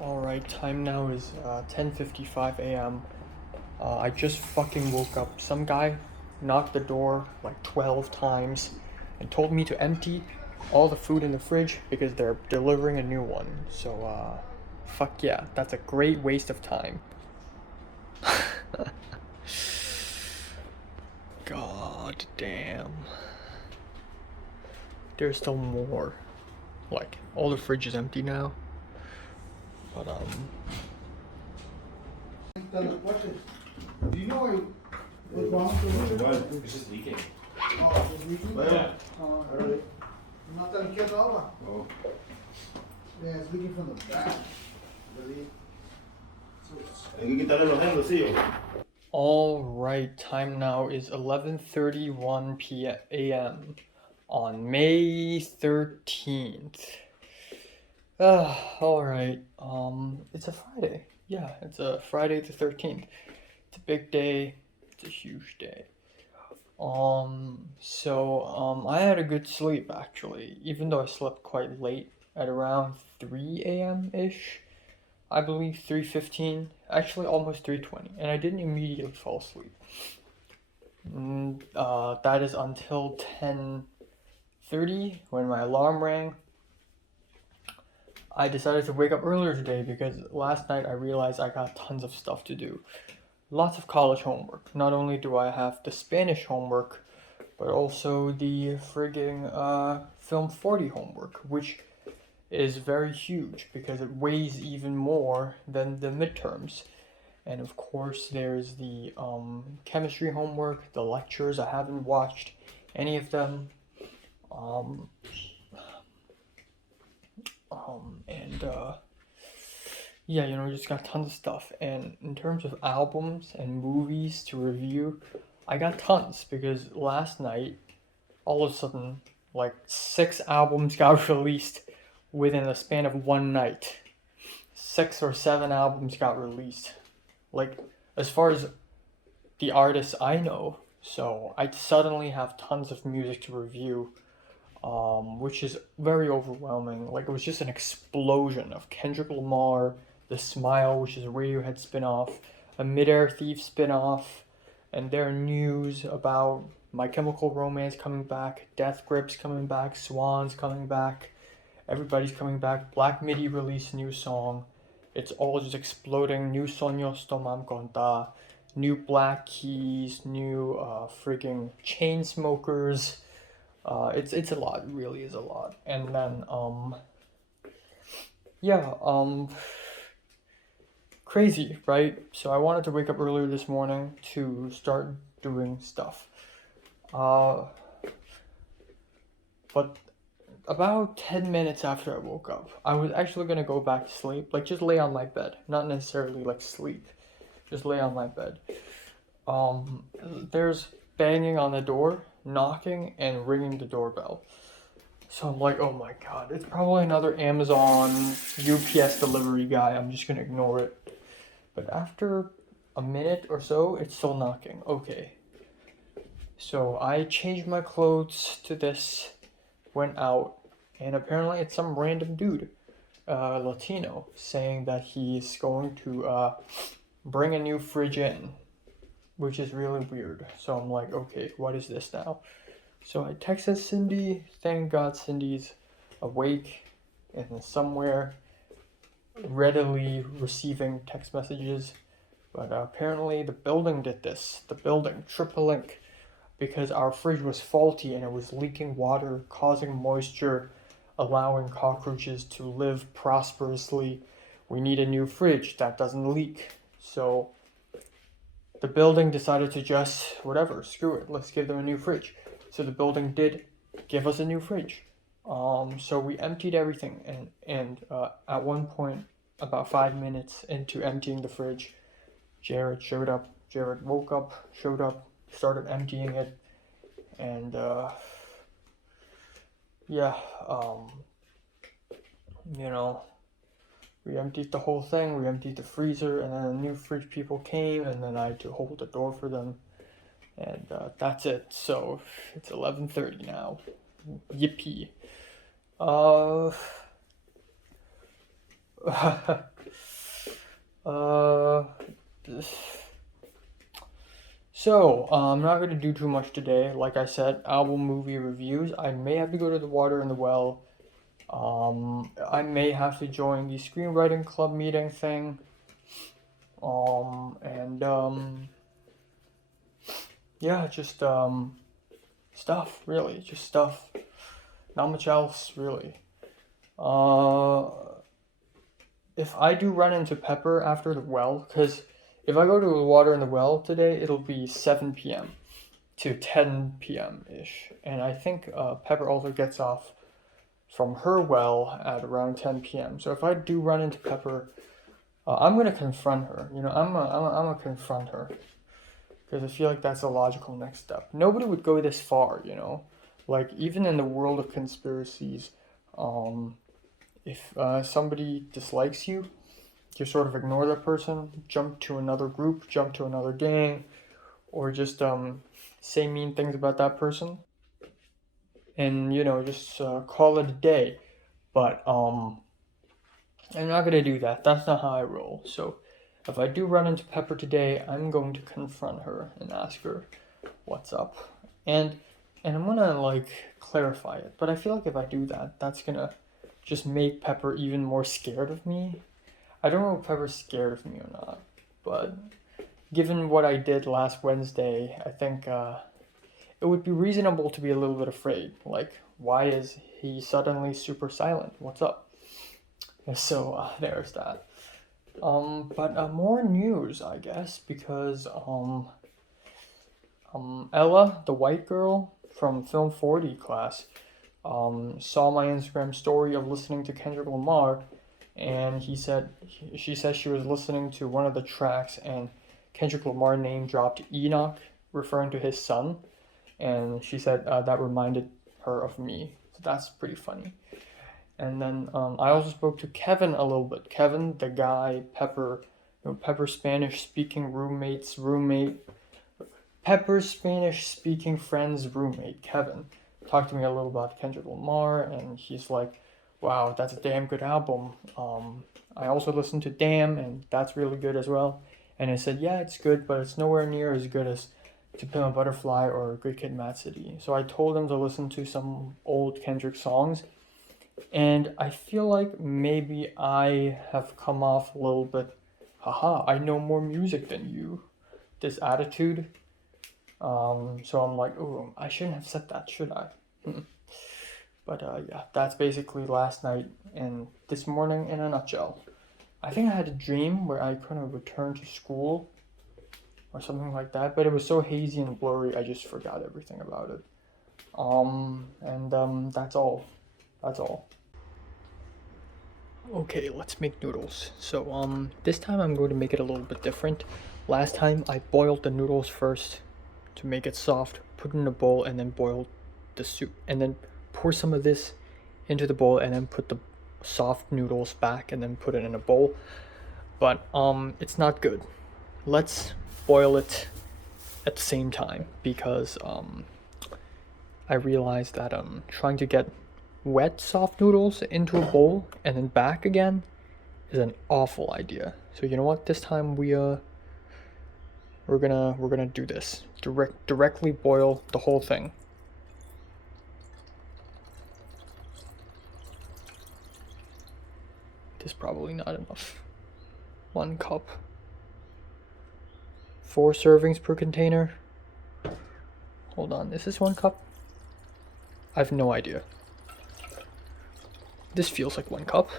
Alright, time now is 10:55 a.m. I just fucking woke up. Some guy knocked the door like 12 times and told me to empty all the food in the fridge because they're delivering a new one. So, fuck yeah, that's a great waste of time. God damn. There's still more. Like, all the fridge is empty now. But, Do you know what's wrong with the It's just leaking. Oh, it's leaking? Yeah. Oh, really? Not that it agua. Oh. Yeah, it's leaking from the back. Really? Hay que quitarle los hendos, sí. Alright, time now is 11:31 a.m. on May 13th. Alright, it's a Friday. Yeah, it's a Friday the 13th. It's a big day. It's a huge day. I had a good sleep actually, even though I slept quite late at around 3 a.m. ish. I believe 3:15, actually almost 3:20, and I didn't immediately fall asleep. That is until 10:30 when my alarm rang. I decided to wake up earlier today because last night I realized I got tons of stuff to do. Lots of college homework. Not only do I have the Spanish homework, but also the frigging Film 40 homework, which is very huge because it weighs even more than the midterms. And of course, there's the chemistry homework, the lectures. I haven't watched any of them. Um, and yeah, just got tons of stuff. And in terms of albums and movies to review, I got tons because last night, all of a sudden, like 6 albums got released within the span of one night. 6 or 7 albums got released. Like, as far as the artists I know, so I suddenly have tons of music to review, which is very overwhelming. Like, it was just an explosion of Kendrick Lamar, The Smile, which is a Radiohead spin-off, a Midair Thief spin-off, and there are news about My Chemical Romance coming back, Death Grips coming back, Swans coming back, everybody's coming back. Black Midi released a new song. It's all just exploding. New Sueños Tomam Conta, new Black Keys, new frigging Chainsmokers. It's a lot. It really is a lot. And then yeah, crazy, right? So I wanted to wake up earlier this morning to start doing stuff. But about 10 minutes after I woke up, I was actually gonna go back to sleep, like just lay on my bed, not necessarily like sleep, just lay on my bed. There's banging on the door, knocking, and ringing the doorbell. So I'm like, oh my god, it's probably another Amazon UPS delivery guy. I'm just gonna ignore it. But after a minute or so, it's still knocking. Okay. So I changed my clothes to this, went out, and apparently it's some random dude, Latino, saying that he's going to bring a new fridge in, which is really weird. So I'm like, okay, what is this now? So I texted Cindy. Thank God Cindy's awake and somewhere readily receiving text messages. But apparently the building did this. The building, Triple Link, because our fridge was faulty and it was leaking water, causing moisture, allowing cockroaches to live prosperously. We need a new fridge that doesn't leak. So the building decided to just, whatever, screw it, let's give them a new fridge. So the building did give us a new fridge. So we emptied everything, and at one point, about 5 minutes into emptying the fridge, Jared showed up. Jared woke up, showed up, started emptying it, and yeah, we emptied the whole thing. We emptied the freezer, and then the new fridge people came, and then I had to hold the door for them, and that's it. So it's 11:30 now. Yippee. Uh, so I'm not gonna do too much today. Like I said, album movie reviews. I may have to go to the water in the well. I may have to join the screenwriting club meeting thing. And yeah, just stuff really, just stuff. Not much else really. Uh, if I do run into Pepper after the well, because if I go to the water in the well today, it'll be 7 p.m. to 10 p.m. ish, and I think Pepper also gets off from her well at around 10 p.m. So if I do run into Pepper, I'm gonna confront her. You know, I'm gonna confront her because I feel like that's a logical next step. Nobody would go this far, you know. Like even in the world of conspiracies, if somebody dislikes you, you sort of ignore that person, jump to another group, jump to another gang, or just say mean things about that person, and you know just call it a day. But I'm not gonna do that. That's not how I roll. So if I do run into Pepper today, I'm going to confront her and ask her what's up, and I'm gonna like clarify it. But I feel like if I do that, that's gonna just make Pepper even more scared of me. I don't know if Pepper's scared of me or not, but given what I did last Wednesday, I think it would be reasonable to be a little bit afraid. Like, why is he suddenly super silent? What's up? So there's that. But more news, I guess, because Ella, the white girl from Film 40 class, saw my Instagram story of listening to Kendrick Lamar, and she said she was listening to one of the tracks, and Kendrick Lamar name dropped Enoch, referring to his son, and she said that reminded her of me. So that's pretty funny. And then I also spoke to Kevin a little bit. Kevin, the guy, Pepper Spanish speaking roommate's roommate, Pepper Spanish speaking friend's roommate, Kevin, talked to me a little about Kendrick Lamar, and he's like, wow, that's a damn good album. I also listened to Damn, and that's really good as well. And I said, yeah, it's good, but it's nowhere near as good as To Pimp a Butterfly or Good Kid, Mad City. So I told him to listen to some old Kendrick songs, and I feel like maybe I have come off a little bit, haha, I know more music than you, this attitude. So I'm like, oh, I shouldn't have said that, should I? But yeah, that's basically last night and this morning in a nutshell. I think I had a dream where I kind of returned to school or something like that, but it was so hazy and blurry, I just forgot everything about it. That's all. That's all. Okay, let's make noodles. So, this time I'm going to make it a little bit different. Last time I boiled the noodles first to make it soft, put it in a bowl, and then boil the soup. And then pour some of this into the bowl, and then put the soft noodles back, and then put it in a bowl. But, it's not good. Let's boil it at the same time, because, I realized that, trying to get wet soft noodles into a bowl and then back again is an awful idea. So you know what? This time we're gonna do this. Directly boil the whole thing. This is probably not enough. 1 cup. 4 servings per container. Hold on, is this 1 cup? I have no idea. This feels like 1 cup.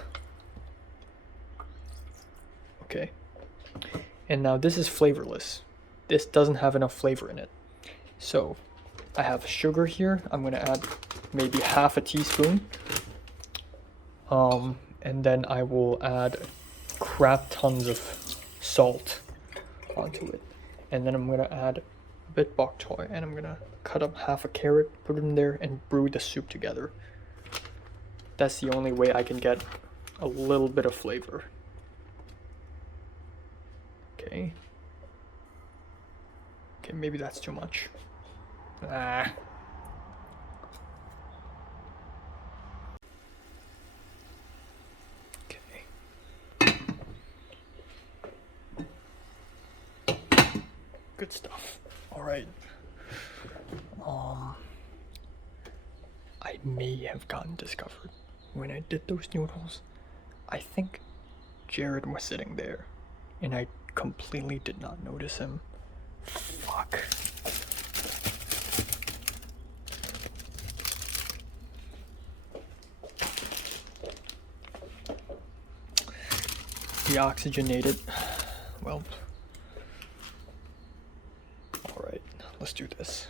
Okay. And now this is flavorless. This doesn't have enough flavor in it. So I have sugar here. I'm gonna add maybe half a teaspoon. And then I will add crap tons of salt onto it. And then I'm gonna add a bit bok choy, and I'm gonna cut up half a carrot, put it in there, and brew the soup together. That's the only way I can get a little bit of flavor. Okay. Okay, maybe that's too much. Ah. Okay. Good stuff. All right. I may have gotten discovered when I did those noodles. I think Jared was sitting there, and I completely did not notice him. Fuck. Deoxygenated. Well. Alright, let's do this.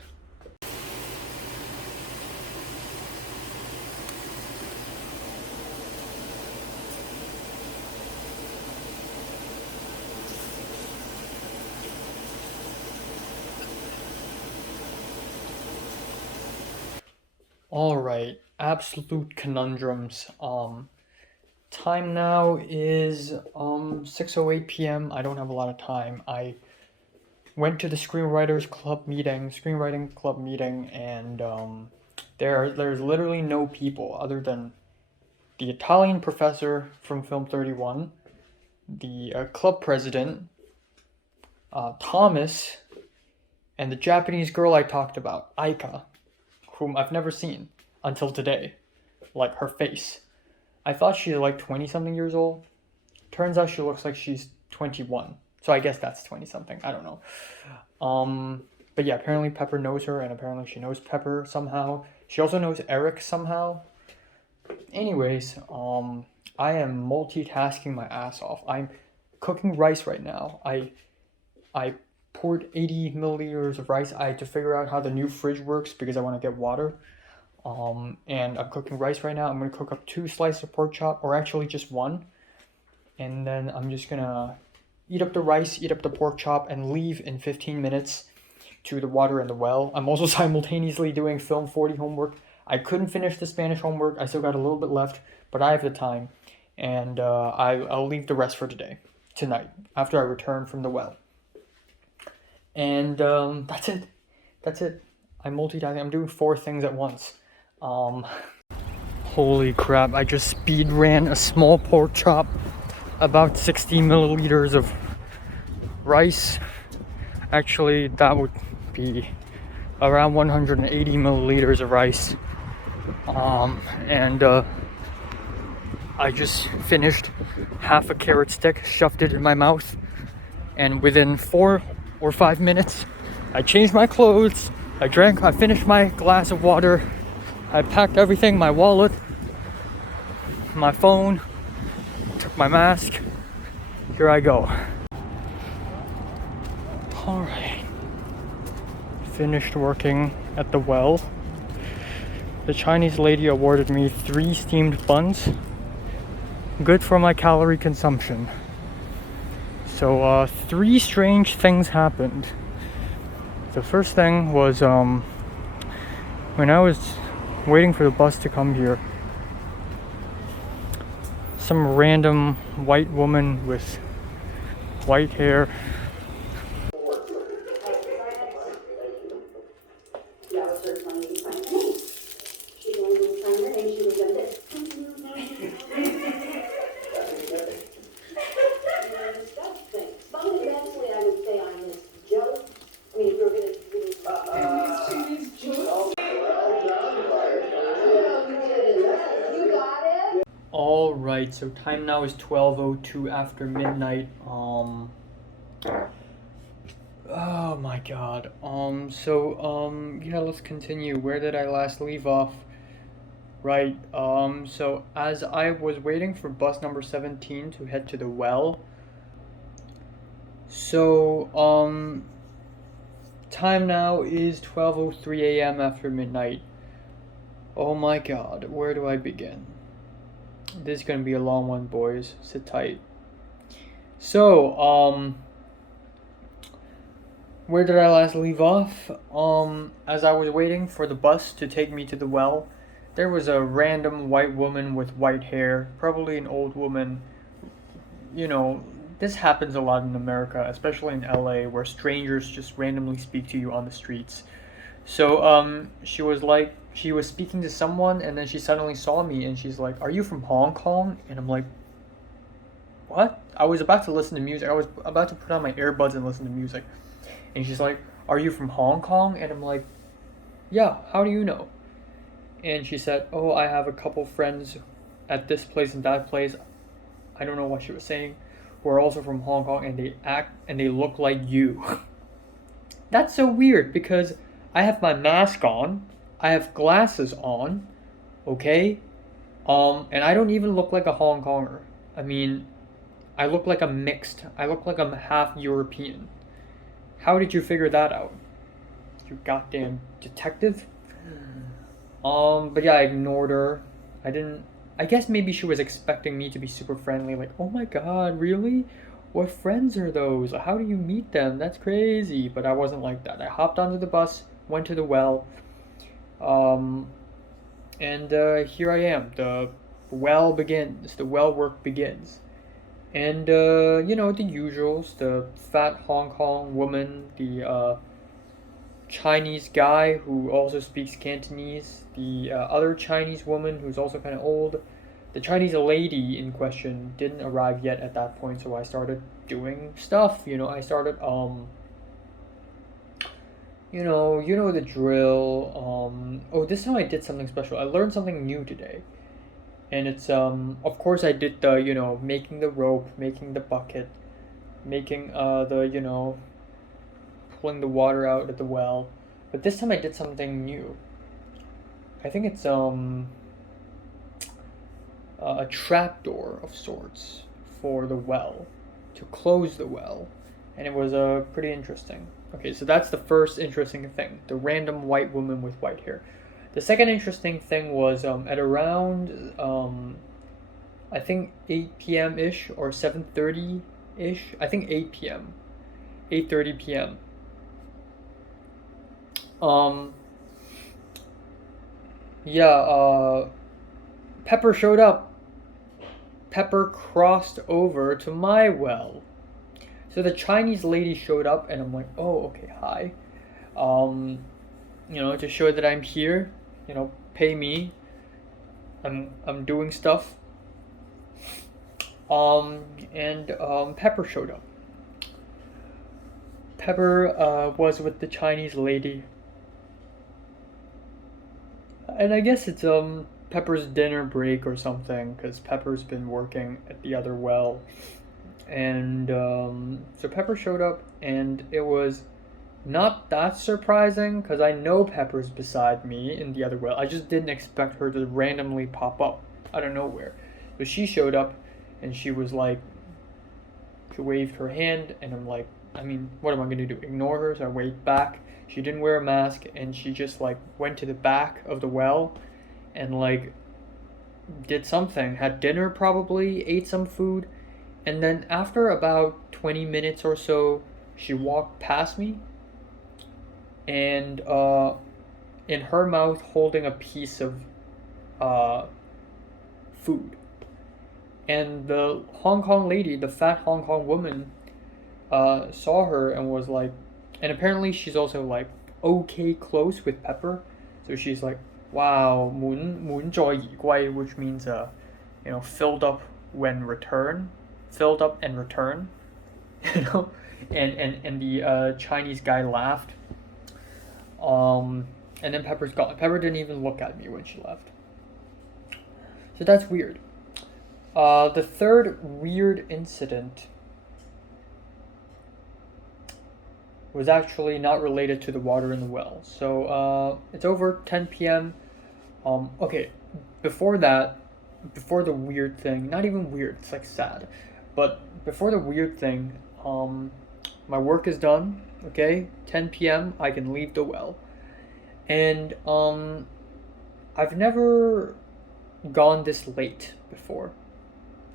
Alright, absolute conundrums. Time now is 6:08 p.m. I don't have a lot of time. I went to the screenwriting club meeting, and there's literally no people other than the Italian professor from Film 31, the club president, Thomas, and the Japanese girl I talked about, Aika, whom I've never seen until today. Like, her face. I thought she's like 20-something years old. Turns out she looks like she's 21. So I guess that's 20-something. I don't know. But yeah, apparently Pepper knows her, and apparently she knows Pepper somehow. She also knows Eric somehow. Anyways, I am multitasking my ass off. I'm cooking rice right now. I poured 80 milliliters of rice. I had to figure out how the new fridge works because I want to get water. And I'm cooking rice right now. I'm going to cook up 2 slices of pork chop, or actually just 1. And then I'm just going to eat up the rice, eat up the pork chop, and leave in 15 minutes to the water in the well. I'm also simultaneously doing Film 40 homework. I couldn't finish the Spanish homework. I still got a little bit left, but I have the time. And I'll leave the rest for tonight, after I return from the well. And that's it. I'm multitasking. I'm doing 4 things at once. Holy crap, I just speed ran a small pork chop, about 60 milliliters of rice. Actually, that would be around 180 milliliters of rice. And I just finished half a carrot stick, shoved it in my mouth, and within 4 or 5 minutes, I changed my clothes, I finished my glass of water, I packed everything, my wallet, my phone, took my mask. Here I go. Alright. Finished working at the well. The Chinese lady awarded me 3 steamed buns. Good for my calorie consumption. So 3 strange things happened. The first thing was when I was waiting for the bus to come here, some random white woman with white hair Alright, so time now is 12:02 after midnight. Oh my god. Yeah, let's continue. Where did I last leave off? Right, so as I was waiting for bus number 17 to head to the well, so, time now is 12:03 a.m. after midnight. Oh my god, where do I begin? This is gonna be a long one, boys. Sit tight. So, where did I last leave off? As I was waiting for the bus to take me to the well, there was a random white woman with white hair, probably an old woman. You know, this happens a lot in America, especially in LA, where strangers just randomly speak to you on the streets. So, she was speaking to someone, and then she suddenly saw me, and she's like, "Are you from Hong Kong?" And I'm like, "What?" I was about to listen to music. I was about to put on my earbuds and listen to music. And she's like, "Are you from Hong Kong?" And I'm like, "Yeah, how do you know?" And she said, "Oh, I have a couple friends at this place and that place." I don't know what she was saying. Who are also from Hong Kong, and they act and they look like you. That's so weird because I have my mask on, I have glasses on, okay? And I don't even look like a Hong Konger. I mean, I look like a mixed. I look like I'm half European. How did you figure that out? You goddamn detective? But yeah, I ignored her. I didn't. I guess maybe she was expecting me to be super friendly, like, oh my god, really? What friends are those? How do you meet them? That's crazy. But I wasn't like that. I hopped onto the bus, went to the well, um, and here I am. The well begins. The well work begins. And, you know, the usuals, the fat Hong Kong woman, the Chinese guy who also speaks Cantonese, the other Chinese woman who's also kind of old. The Chinese lady in question didn't arrive yet at that point, so I started doing stuff. You know, I started you know the drill. Oh, this time I did something special. I learned something new today, and it's of course I did the making the rope, making the bucket, making the pulling the water out at the well. But this time I did something new. I think it's a trapdoor of sorts for the well to close the well, and it was pretty interesting. Okay, so that's the first interesting thing: the random white woman with white hair. The second interesting thing was at around I think 8 p.m. ish or 7:30 ish. I think 8 p.m. 8:30 p.m. Um, yeah, Pepper showed up. Pepper crossed over to my well. So the Chinese lady showed up, and I'm like, oh, okay, hi. Um, to show that I'm here, pay me. I'm doing stuff. And Pepper showed up. Pepper was with the Chinese lady. And I guess it's Pepper's dinner break or something, because Pepper's been working at the other well. And so Pepper showed up, and it was not that surprising, because I know Pepper's beside me in the other well. I just didn't expect her to randomly pop up out of nowhere. So she showed up, and she was like, she waved her hand, and I'm like, I mean, what am I going to do? Ignore her? So I waved back. She didn't wear a mask, and she just like went to the back of the well and like did something, had dinner probably, ate some food, and then after about 20 minutes or so, she walked past me and in her mouth holding a piece of food. And the Hong Kong lady, the fat Hong Kong woman, saw her and was like, and apparently she's also like okay close with Pepper, so she's like, wow, 满載而歸, which means filled up when return, filled up and return, you know, and the Chinese guy laughed, and then Pepper's gone. Pepper didn't even look at me when she left, so that's weird. The third weird incident was actually not related to the water in the well. So it's over 10 p.m. Okay, before that, before the weird thing, not even weird, it's like sad, but before the weird thing, my work is done, okay? 10 p.m., I can leave the well. And I've never gone this late before.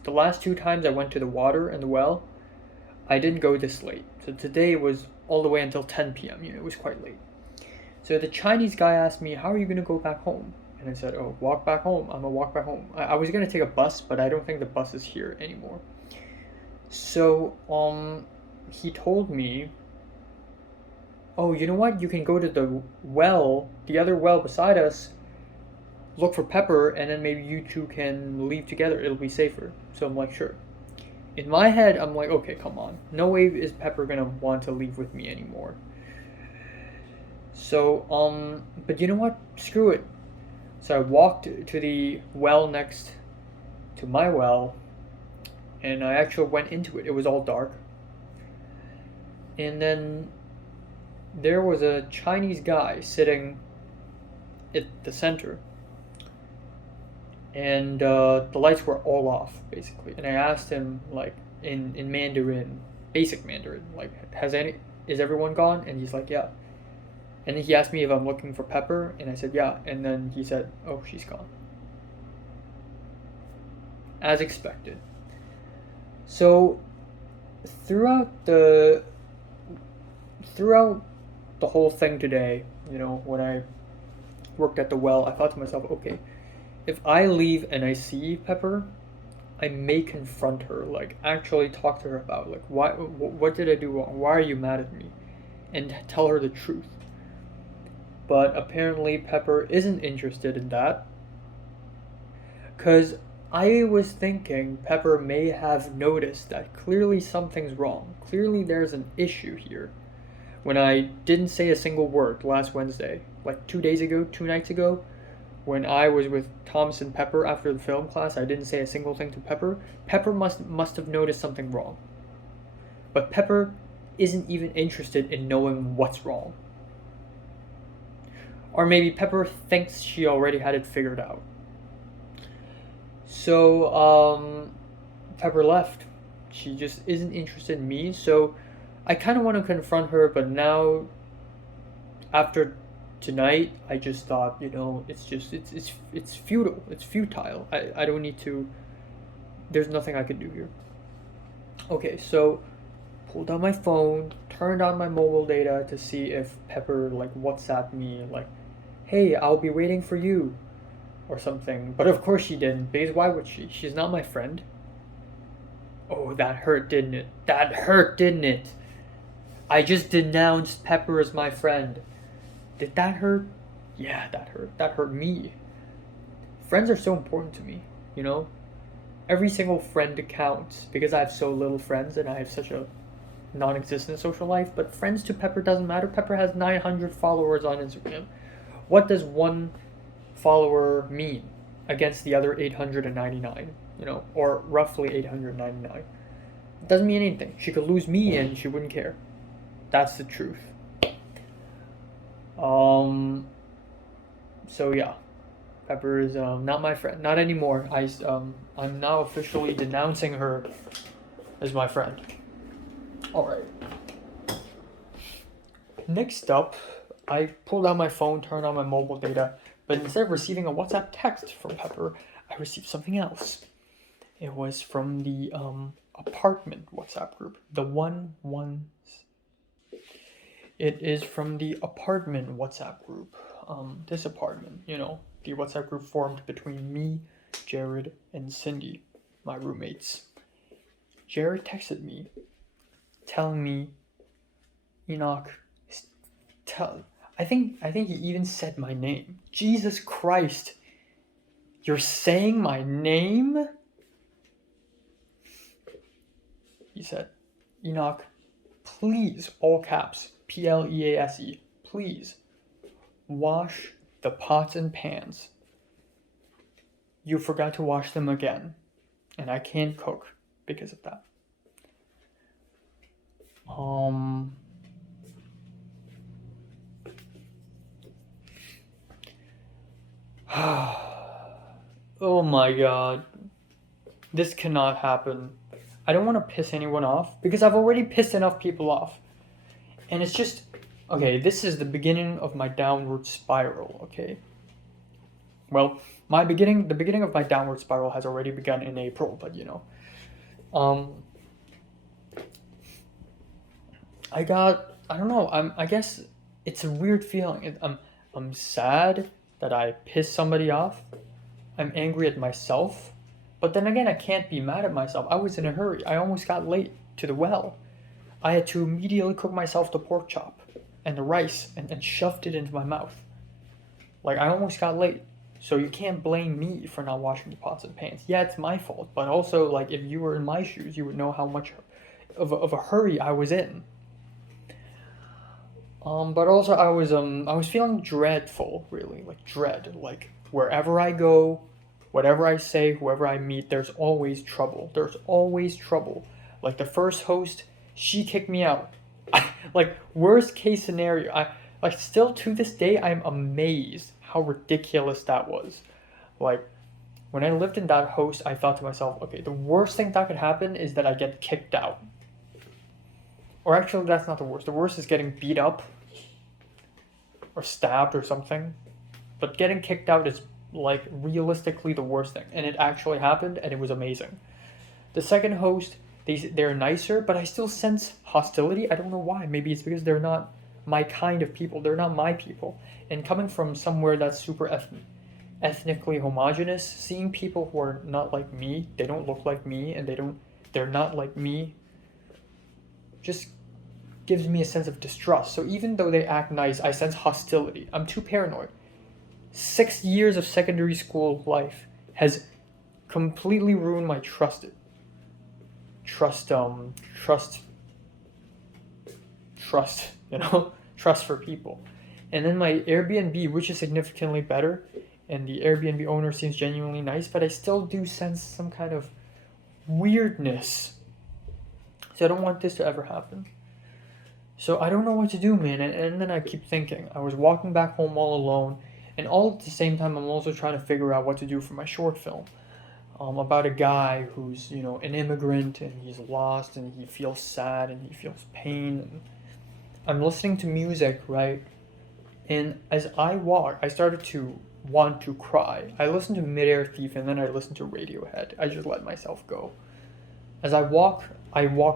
The last two times I went to the water and the well, I didn't go this late. So today was all the way until 10 p.m. It was quite late. So the Chinese guy asked me, how are you going to go back home? And I said, oh, walk back home. I'm going to walk back home. I was going to take a bus, but I don't think the bus is here anymore. So he told me, oh, you know what? You can go to the well, the other well beside us, look for Pepper, and then maybe you two can leave together. It'll be safer. So I'm like, sure. In my head, I'm like, okay, come on. No way is Pepper gonna want to leave with me anymore. So, but you know what? Screw it. So I walked to the well next to my well, and I actually went into it. It was all dark. And then there was a Chinese guy sitting at the center, and the lights were all off, basically. And I asked him, like, in Mandarin, basic Mandarin, like, is everyone gone? And he's like, yeah. And then he asked me if I'm looking for Pepper, and I said, yeah. And then he said, oh, she's gone. As expected. So, throughout the whole thing today, when I worked at the well, I thought to myself, okay, if I leave and I see Pepper, I may confront her, like actually talk to her about, like, what did I do wrong? Why are you mad at me? And tell her the truth. But apparently Pepper isn't interested in that, because I was thinking Pepper may have noticed that clearly something's wrong. Clearly there's an issue here. When I didn't say a single word last Wednesday, like 2 nights ago, when I was with Thomas and Pepper after the film class, I didn't say a single thing to Pepper. Pepper must have noticed something wrong. But Pepper isn't even interested in knowing what's wrong. Or maybe Pepper thinks she already had it figured out. So, Pepper left. She just isn't interested in me, so I kind of want to confront her, but now, after tonight, I just thought, it's futile. It's futile. I don't need to. There's nothing I can do here. Okay, so pulled out my phone, turned on my mobile data to see if Pepper like WhatsApped me like, "Hey, I'll be waiting for you," or something. But of course she didn't, because why would she? She's not my friend. Oh, that hurt, didn't it? That hurt, didn't it? I just denounced Pepper as my friend. Did that hurt? Yeah, that hurt. That hurt me. Friends are so important to me, you know? Every single friend counts because I have so little friends and I have such a non existent social life. But friends to Pepper doesn't matter. Pepper has 900 followers on Instagram. What does one follower mean against the other 899? Or roughly 899. It doesn't mean anything. She could lose me and she wouldn't care. That's the truth. So yeah, Pepper is not my friend, not anymore. I'm now officially denouncing her as my friend. All right. Next up, I pulled out my phone, turned on my mobile data, but instead of receiving a WhatsApp text from Pepper, I received something else. It was from the apartment WhatsApp group, the one. It is from the apartment WhatsApp group. This apartment, the WhatsApp group formed between me, Jared, and Cindy, my roommates. Jared texted me, telling me, Enoch, I think he even said my name. Jesus Christ, you're saying my name? He said, Enoch, please, all caps, Please, please, wash the pots and pans. You forgot to wash them again, and I can't cook because of that. Oh my god. This cannot happen. I don't want to piss anyone off, because I've already pissed enough people off. And it's just, okay, this is the beginning of my downward spiral, okay? Well, the beginning of my downward spiral has already begun in April, but I don't know, I guess it's a weird feeling. I'm sad that I pissed somebody off. I'm angry at myself. But then again, I can't be mad at myself. I was in a hurry. I almost got late to the well. I had to immediately cook myself the pork chop and the rice and shoved it into my mouth. Like, I almost got late. So you can't blame me for not washing the pots and pans. Yeah, it's my fault. But also, like, if you were in my shoes, you would know how much of a hurry I was in. But also I was feeling dreadful, really, like dread, like wherever I go, whatever I say, whoever I meet, there's always trouble. There's always trouble. Like the first host, she kicked me out. Like worst case scenario, I like still to this day I'm amazed how ridiculous that was. Like when I lived in that host, I thought to myself, okay, the worst thing that could happen is that I get kicked out. Or actually, that's not the worst. The worst is getting beat up or stabbed or something. But getting kicked out is like realistically the worst thing, and it actually happened, and it was amazing. The second host, they're nicer, but I still sense hostility. I don't know why. Maybe it's because they're not my kind of people. They're not my people. And coming from somewhere that's super ethnically homogenous, seeing people who are not like me, they don't look like me, and they're not like me, just gives me a sense of distrust. So even though they act nice, I sense hostility. I'm too paranoid. 6 years of secondary school life has completely ruined my trust, trust for people. And then my Airbnb, which is significantly better, and the Airbnb owner seems genuinely nice, but I still do sense some kind of weirdness. So I don't want this to ever happen. So I don't know what to do, man. And then I keep thinking. I was walking back home all alone, and all at the same time, I'm also trying to figure out what to do for my short film. About a guy who's, an immigrant, and he's lost, and he feels sad, and he feels pain. And I'm listening to music, right? And as I walk, I started to want to cry. I listened to Midair Thief, and then I listened to Radiohead. I just let myself go. As I walk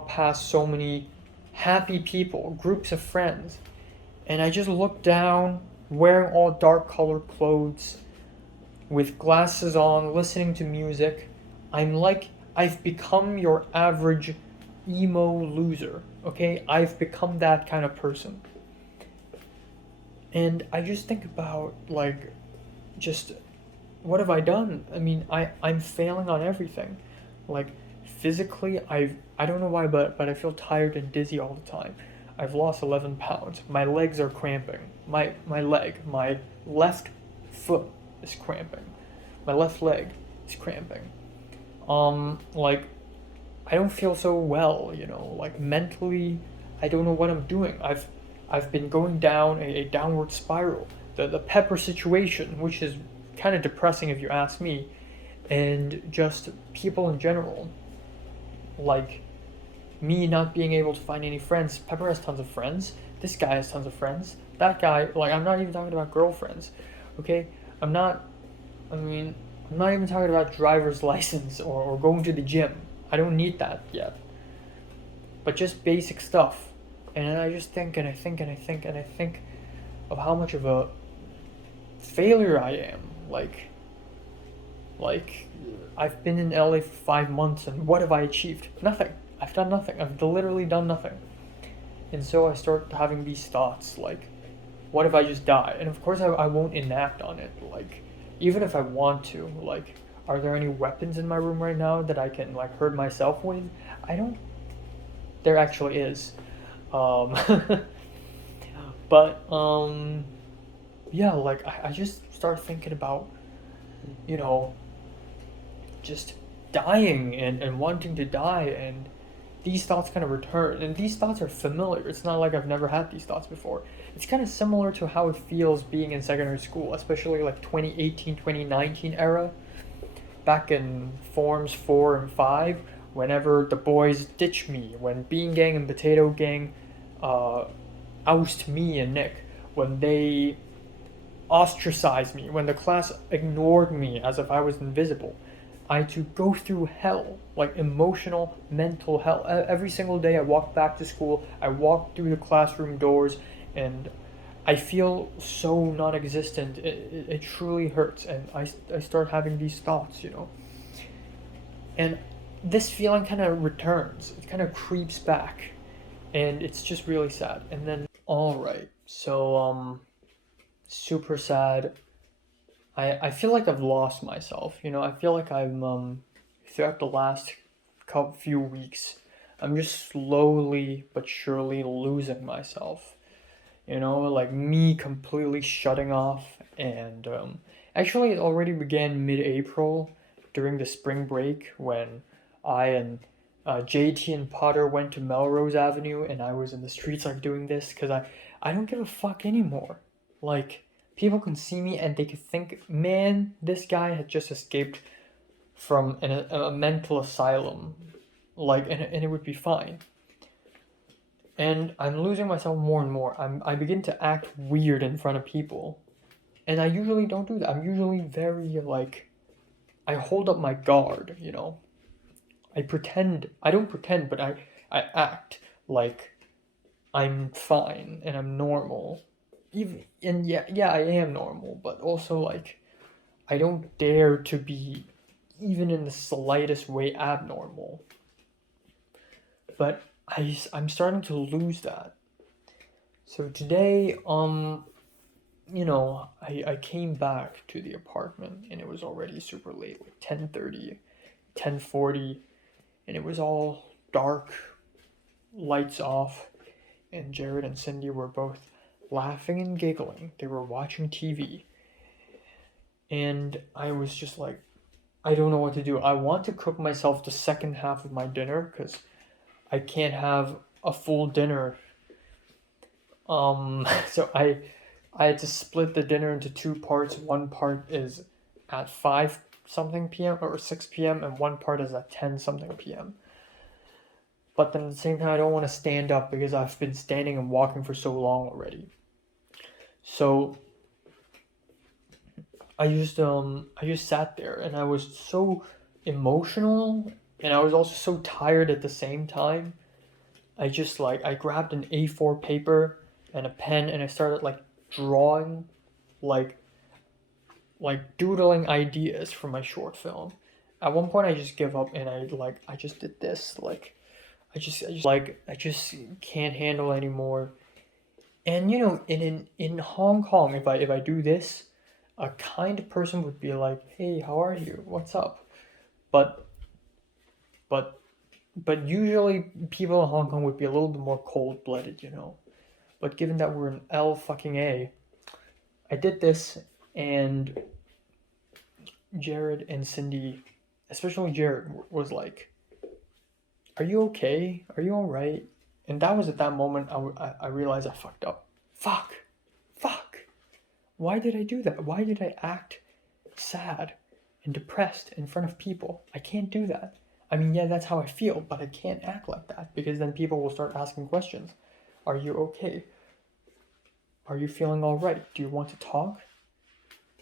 past so many happy people, groups of friends, and I just look down, wearing all dark colored clothes, with glasses on, listening to music. I've become your average emo loser, okay? I've become that kind of person. And I just think about, like, just what have I done? I mean, I'm failing on everything. Like, physically, I don't know why, but I feel tired and dizzy all the time. I've lost 11 pounds. My legs are cramping. My left foot is cramping. My left leg is cramping. Like, I don't feel so well, like mentally, I don't know what I'm doing. I've been going down a downward spiral. The pepper situation, which is kind of depressing if you ask me, and just people in general, like me not being able to find any friends. Pepper has tons of friends. This guy has tons of friends. That guy, like, I'm not even talking about girlfriends, okay? I'm not even talking about driver's license or going to the gym. I don't need that yet. But just basic stuff. And then I just think and I think and I think and I think of how much of a failure I am. Like I've been in LA for 5 months, and what have I achieved? Nothing. I've done nothing. I've literally done nothing. And so I start having these thoughts like, what if I just die? And of course I won't enact on it. Like, even if I want to, like, are there any weapons in my room right now that I can, like, hurt myself with? I don't. There actually is. Um, but, yeah, like, I just start thinking about, just dying and wanting to die, and these thoughts kind of return, and these thoughts are familiar. It's not like I've never had these thoughts before. It's kind of similar to how it feels being in secondary school, especially like 2018, 2019 era, back in forms 4 and 5, whenever the boys ditch me, when Bean Gang and Potato Gang oust me and Nick, when they ostracize me, when the class ignored me as if I was invisible. I had to go through hell, like emotional, mental hell. Every single day I walk back to school, I walk through the classroom doors, and I feel so non existent. It truly hurts, and I start having these thoughts, And this feeling kind of returns, it kind of creeps back, and it's just really sad. And then, alright, so, super sad. I feel like I've lost myself. I feel like I'm throughout the last few weeks, I'm just slowly but surely losing myself. You know, like me completely shutting off. And actually, it already began mid-April during the spring break when I and JT and Potter went to Melrose Avenue, and I was in the streets like doing this because I don't give a fuck anymore. Like, people can see me and they could think, man, this guy had just escaped from a mental asylum, like, and it would be fine. And I'm losing myself more and more. I begin to act weird in front of people, and I usually don't do that. I'm usually very like, I hold up my guard, you know. I pretend. I don't pretend, but I act like I'm fine and I'm normal. Even and yeah, I am normal, but also like I don't dare to be even in the slightest way abnormal. But I'm starting to lose that. So today, you know, I came back to the apartment and it was already super late, like 10:30, 10:40, and it was all dark, lights off, and Jared and Cindy were both laughing and giggling. They were watching TV, and I was just like, I don't know what to do. I want to cook myself the second half of my dinner because I can't have a full dinner. So I had to split the dinner into two parts. One part is at 5 something p.m. or 6 p.m. and one part is at 10 something p.m. But then at the same time, I don't want to stand up because I've been standing and walking for so long already. So I just sat there and I was so emotional and I was also so tired at the same time. I grabbed an A4 paper and a pen and I started like drawing, like doodling ideas for my short film. At one point I just give up and I just did this, like I just can't handle anymore. And you know, in Hong Kong, if I do this, a kind person would be like, "Hey, how are you? What's up?" But but but usually people in Hong Kong would be a little bit more cold blooded, you know. But given that we're in L fucking A, I did this, and Jared and Cindy, especially Jared, was like, "Are you okay? Are you all right?" And that was at that moment I realized I fucked up. Fuck. Why did I do that? Why did I act sad and depressed in front of people? I can't do that. I mean, yeah, that's how I feel, but I can't act like that because then people will start asking questions. Are you okay? Are you feeling all right? Do you want to talk?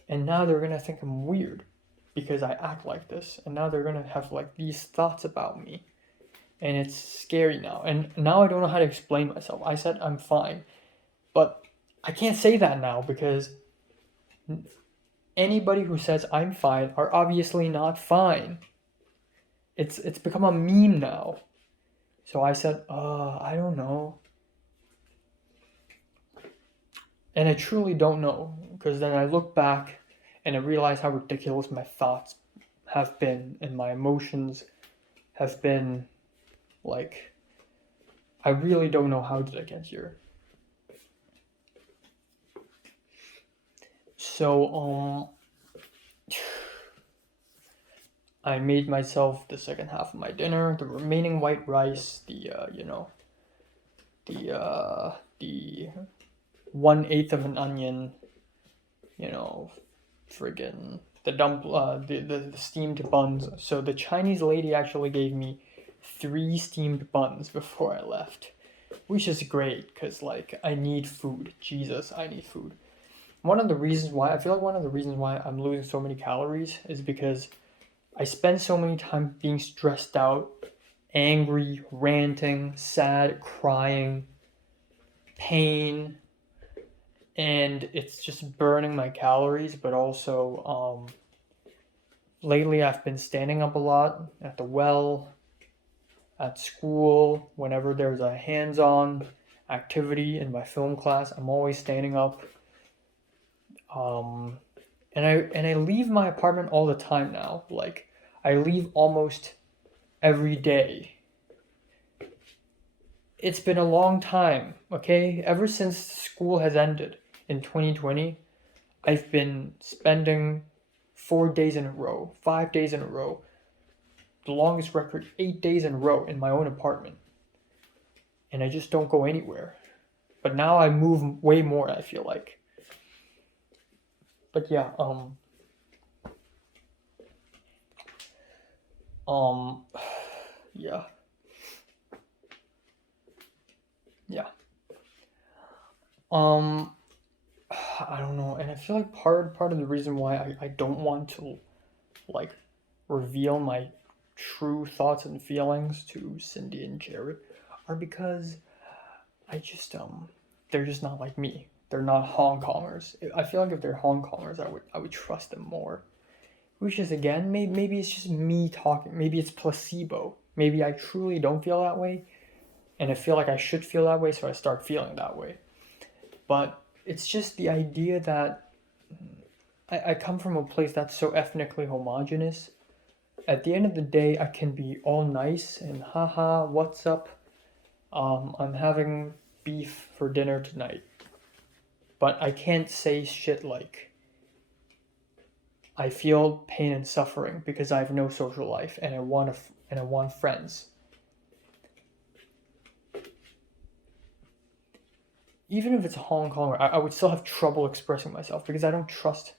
And now they're gonna think I'm weird because I act like this, and now they're gonna have like these thoughts about me, and it's scary now. And now I don't know how to explain myself. I said I'm fine, but I can't say that now because anybody who says I'm fine are obviously not fine. It's become a meme now. So I said, I don't know. And I truly don't know because then I look back and I realize how ridiculous my thoughts have been and my emotions have been. Like, I really don't know how did I get here. So I made myself the second half of my dinner, the remaining white rice, the 1/8 of an onion, you know, friggin' the steamed buns. So the Chinese lady actually gave me 3 steamed buns before I left, which is great because like I need food. Jesus, I need food. One of the reasons why I feel like one of the reasons why I'm losing so many calories is because I spend so many time being stressed out, angry, ranting, sad, crying, pain, and it's just burning my calories. But also, lately I've been standing up a lot at the well, at school. Whenever there's a hands-on activity in my film class, I'm always standing up. Um, and I leave my apartment all the time now. Like I leave almost every day. it's been a long time, okay? Ever since school has ended in 2020, I've been spending 4 days in a row, 5 days in a row, the longest record, 8 days in a row in my own apartment. And I just don't go anywhere. But now I move way more, I feel like. But yeah, yeah. Yeah. Um, I don't know, and I feel like part of the reason why I don't want to like reveal my true thoughts and feelings to Cindy and Jared are because I just they're just not like me. They're not Hong Kongers. I feel like if they're Hong Kongers, I would trust them more. Which is again, maybe it's just me talking. Maybe it's placebo. Maybe I truly don't feel that way, and I feel like I should feel that way, so I start feeling that way. But it's just the idea that I come from a place that's so ethnically homogenous. At the end of the day, I can be all nice and haha, what's up? I'm having beef for dinner tonight. But I can't say shit like, I feel pain and suffering because I have no social life and I want friends. Even if it's Hong Kong, I would still have trouble expressing myself because I don't trust.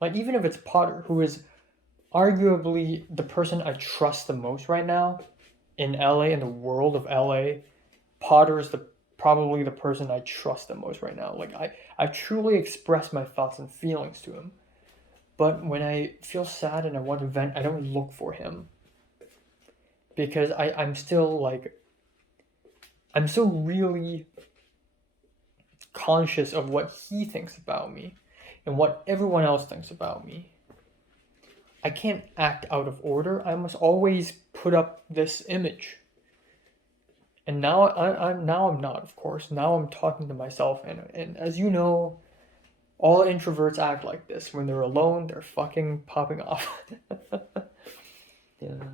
Like, even if it's Potter, who is arguably the person I trust the most right now in LA, in the world of LA, Potter is probably the person I trust the most right now. Like, I truly express my thoughts and feelings to him. But when I feel sad and I want to vent, I don't look for him. Because I'm still like, I'm so really conscious of what he thinks about me and what everyone else thinks about me. I can't act out of order. I must always put up this image. And now I'm not, of course. Now I'm talking to myself, and as you know, all introverts act like this. When they're alone, they're fucking popping off. Yeah.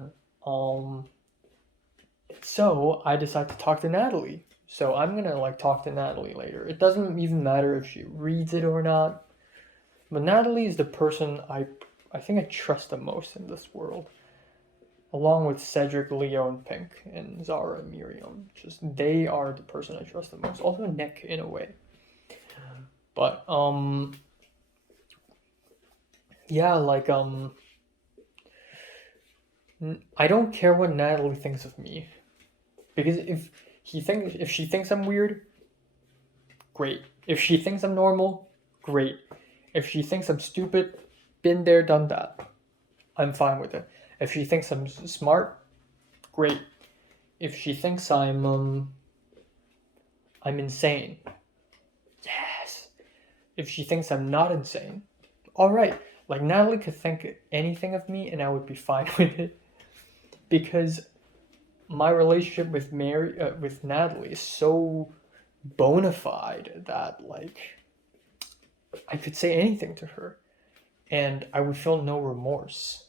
So I decided to talk to Natalie. So I'm gonna like talk to Natalie later. It doesn't even matter if she reads it or not. But Natalie is the person I think I trust the most in this world. Along with Cedric, Leo, and Pink, and Zara and Miriam. Just they are the person I trust the most. Also Nick in a way. But yeah, like I don't care what Natalie thinks of me. Because if she thinks I'm weird, great. If she thinks I'm normal, great. If she thinks I'm stupid, been there, done that. I'm fine with it. If she thinks I'm smart, great. If she thinks I'm insane, yes. If she thinks I'm not insane, all right. Like Natalie could think anything of me, and I would be fine with it, because my relationship with with Natalie is so bona fide that like I could say anything to her, and I would feel no remorse.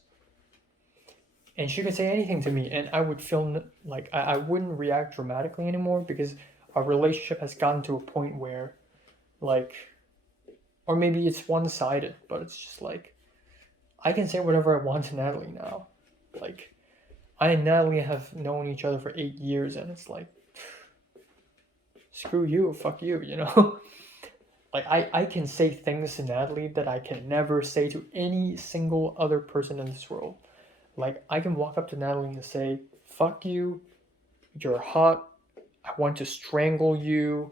And she could say anything to me, and I would feel like I wouldn't react dramatically anymore because our relationship has gotten to a point where, like, or maybe it's one-sided, but it's just like, I can say whatever I want to Natalie now. Like, I and Natalie have known each other for 8 years, and it's like, screw you, fuck you, you know? Like, I can say things to Natalie that I can never say to any single other person in this world. Like, I can walk up to Natalie and say, fuck you, you're hot, I want to strangle you,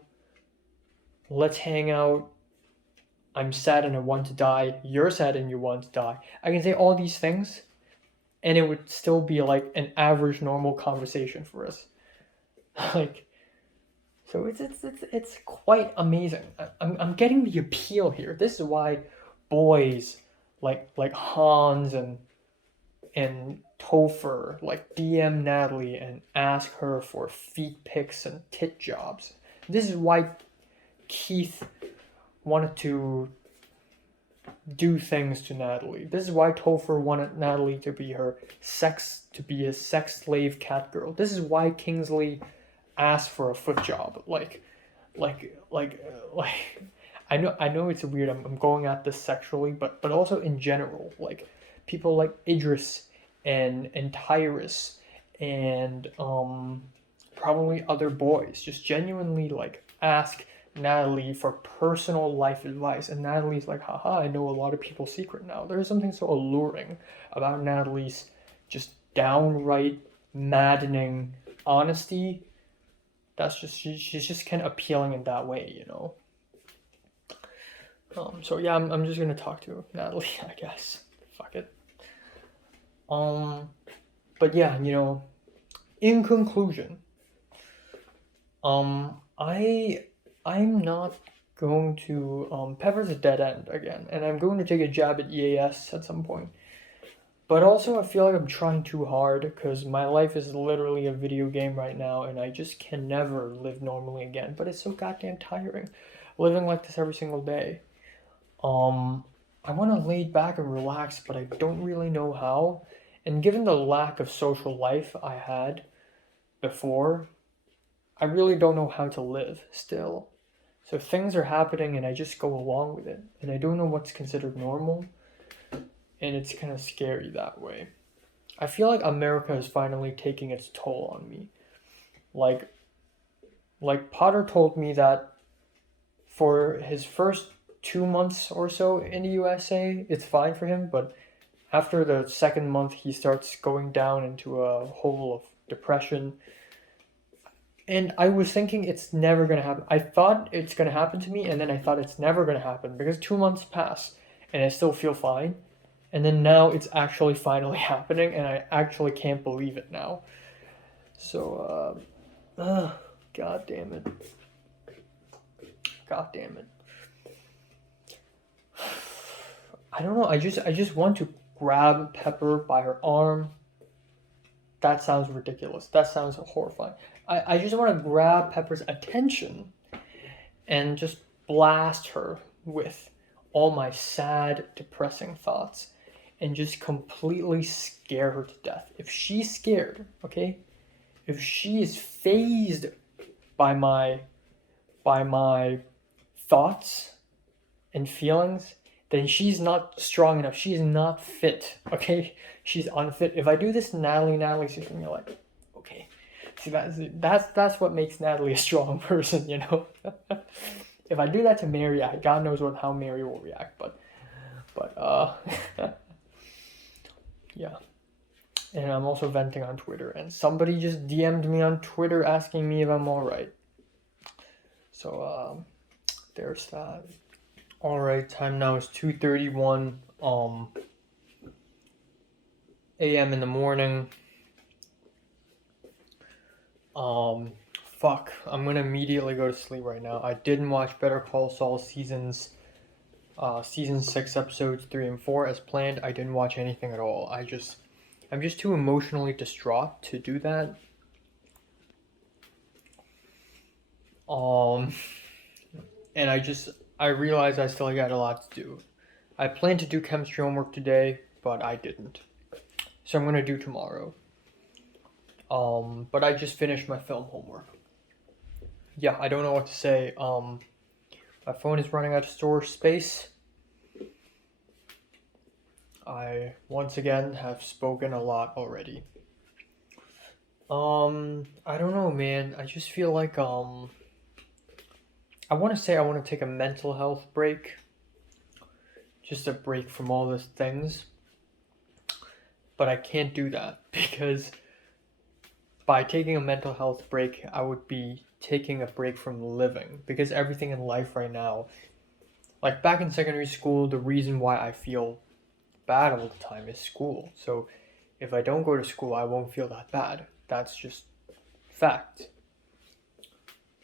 let's hang out, I'm sad and I want to die, you're sad and you want to die. I can say all these things, and it would still be like an average normal conversation for us. Like, so it's quite amazing. I'm getting the appeal here. This is why boys like Hans and Topher like DM Natalie and ask her for feet pics and tit jobs. This is why Keith wanted to do things to Natalie. This is why Topher wanted Natalie to be a sex slave cat girl. This is why Kingsley asked for a foot job. Like, I know it's weird. I'm going at this sexually, but also in general, like people like Idris and Tyrus and probably other boys just genuinely like ask Natalie for personal life advice, and Natalie's like, haha, I know a lot of people's secret now. There's something so alluring about Natalie's just downright maddening honesty. That's just she's just kind of appealing in that way, you know. So yeah, I'm just gonna talk to Natalie, I guess. Fuck it. But yeah, you know, in conclusion, I'm not going to Pepper's a dead end again, and I'm going to take a jab at EAS at some point. But also, I feel like I'm trying too hard because my life is literally a video game right now, and I just can never live normally again. But it's so goddamn tiring, living like this every single day. I want to lay back and relax, but I don't really know how. And given the lack of social life I had before, I really don't know how to live still. So things are happening and I just go along with it. And I don't know what's considered normal. And it's kind of scary that way. I feel like America is finally taking its toll on me. Like Potter told me that for his first 2 months or so in the USA, it's fine for him, but after the second month, he starts going down into a hole of depression. And I was thinking it's never going to happen. I thought it's going to happen to me, and then I thought it's never going to happen because 2 months pass, and I still feel fine. And then now it's actually finally happening, and I actually can't believe it now. So, God damn it. God damn it. I don't know. I just want to grab Pepper by her arm. That sounds ridiculous. That sounds horrifying. I just want to grab Pepper's attention and just blast her with all my sad, depressing thoughts and just completely scare her to death. If she's scared, okay? If she is fazed by my thoughts and feelings, then she's not strong enough. She's not fit, okay? She's unfit. If I do this to Natalie's just gonna be like, okay. See, that's what makes Natalie a strong person, you know? If I do that to Mary, God knows how Mary will react, but yeah. And I'm also venting on Twitter, and somebody just DM'd me on Twitter asking me if I'm alright. So, there's that. Alright, time now is 2:31 a.m. in the morning. Fuck, I'm gonna immediately go to sleep right now. I didn't watch Better Call Saul season 6 episodes 3 and 4 as planned. I didn't watch anything at all. I'm just too emotionally distraught to do that. And I realized I still got a lot to do. I planned to do chemistry homework today, but I didn't. So I'm gonna do tomorrow. But I just finished my film homework. Yeah, I don't know what to say. My phone is running out of storage space. I once again have spoken a lot already. I don't know, man. I just feel like I want to take a mental health break. Just a break from all these things. But I can't do that because by taking a mental health break, I would be taking a break from living, because everything in life right now, like back in secondary school, the reason why I feel bad all the time is school. So if I don't go to school, I won't feel that bad. That's just fact.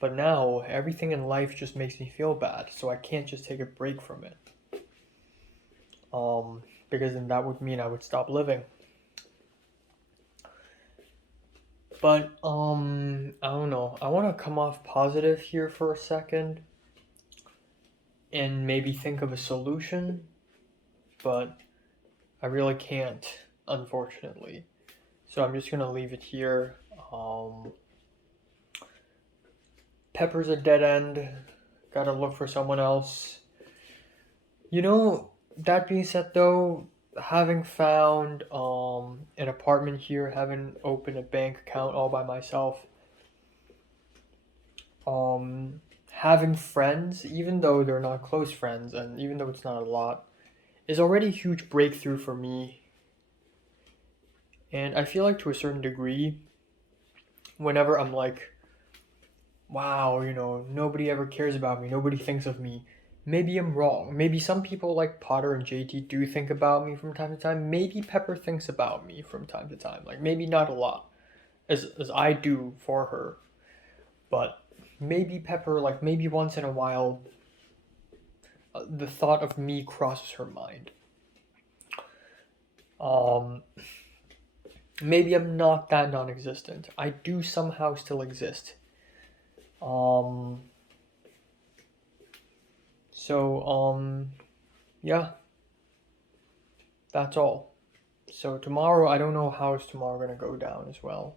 But now everything in life just makes me feel bad, so I can't just take a break from it. Because then that would mean I would stop living. But I don't know. I want to come off positive here for a second and maybe think of a solution. but I really can't, unfortunately. So I'm just gonna leave it here. Pepper's a dead end. Gotta look for someone else. You know, that being said though, having found an apartment here, having opened a bank account all by myself, having friends, even though they're not close friends and even though it's not a lot, is already a huge breakthrough for me. And I feel like to a certain degree, whenever I'm like, wow, nobody ever cares about me, nobody thinks of me. Maybe I'm wrong. Maybe some people like Potter and JT do think about me from time to time. Maybe Pepper thinks about me from time to time. Like maybe not a lot, as I do for her. But maybe Pepper, like maybe once in a while, the thought of me crosses her mind. Maybe I'm not that non-existent. I do somehow still exist. Yeah, that's all. So tomorrow, I don't know how is tomorrow gonna go down as well.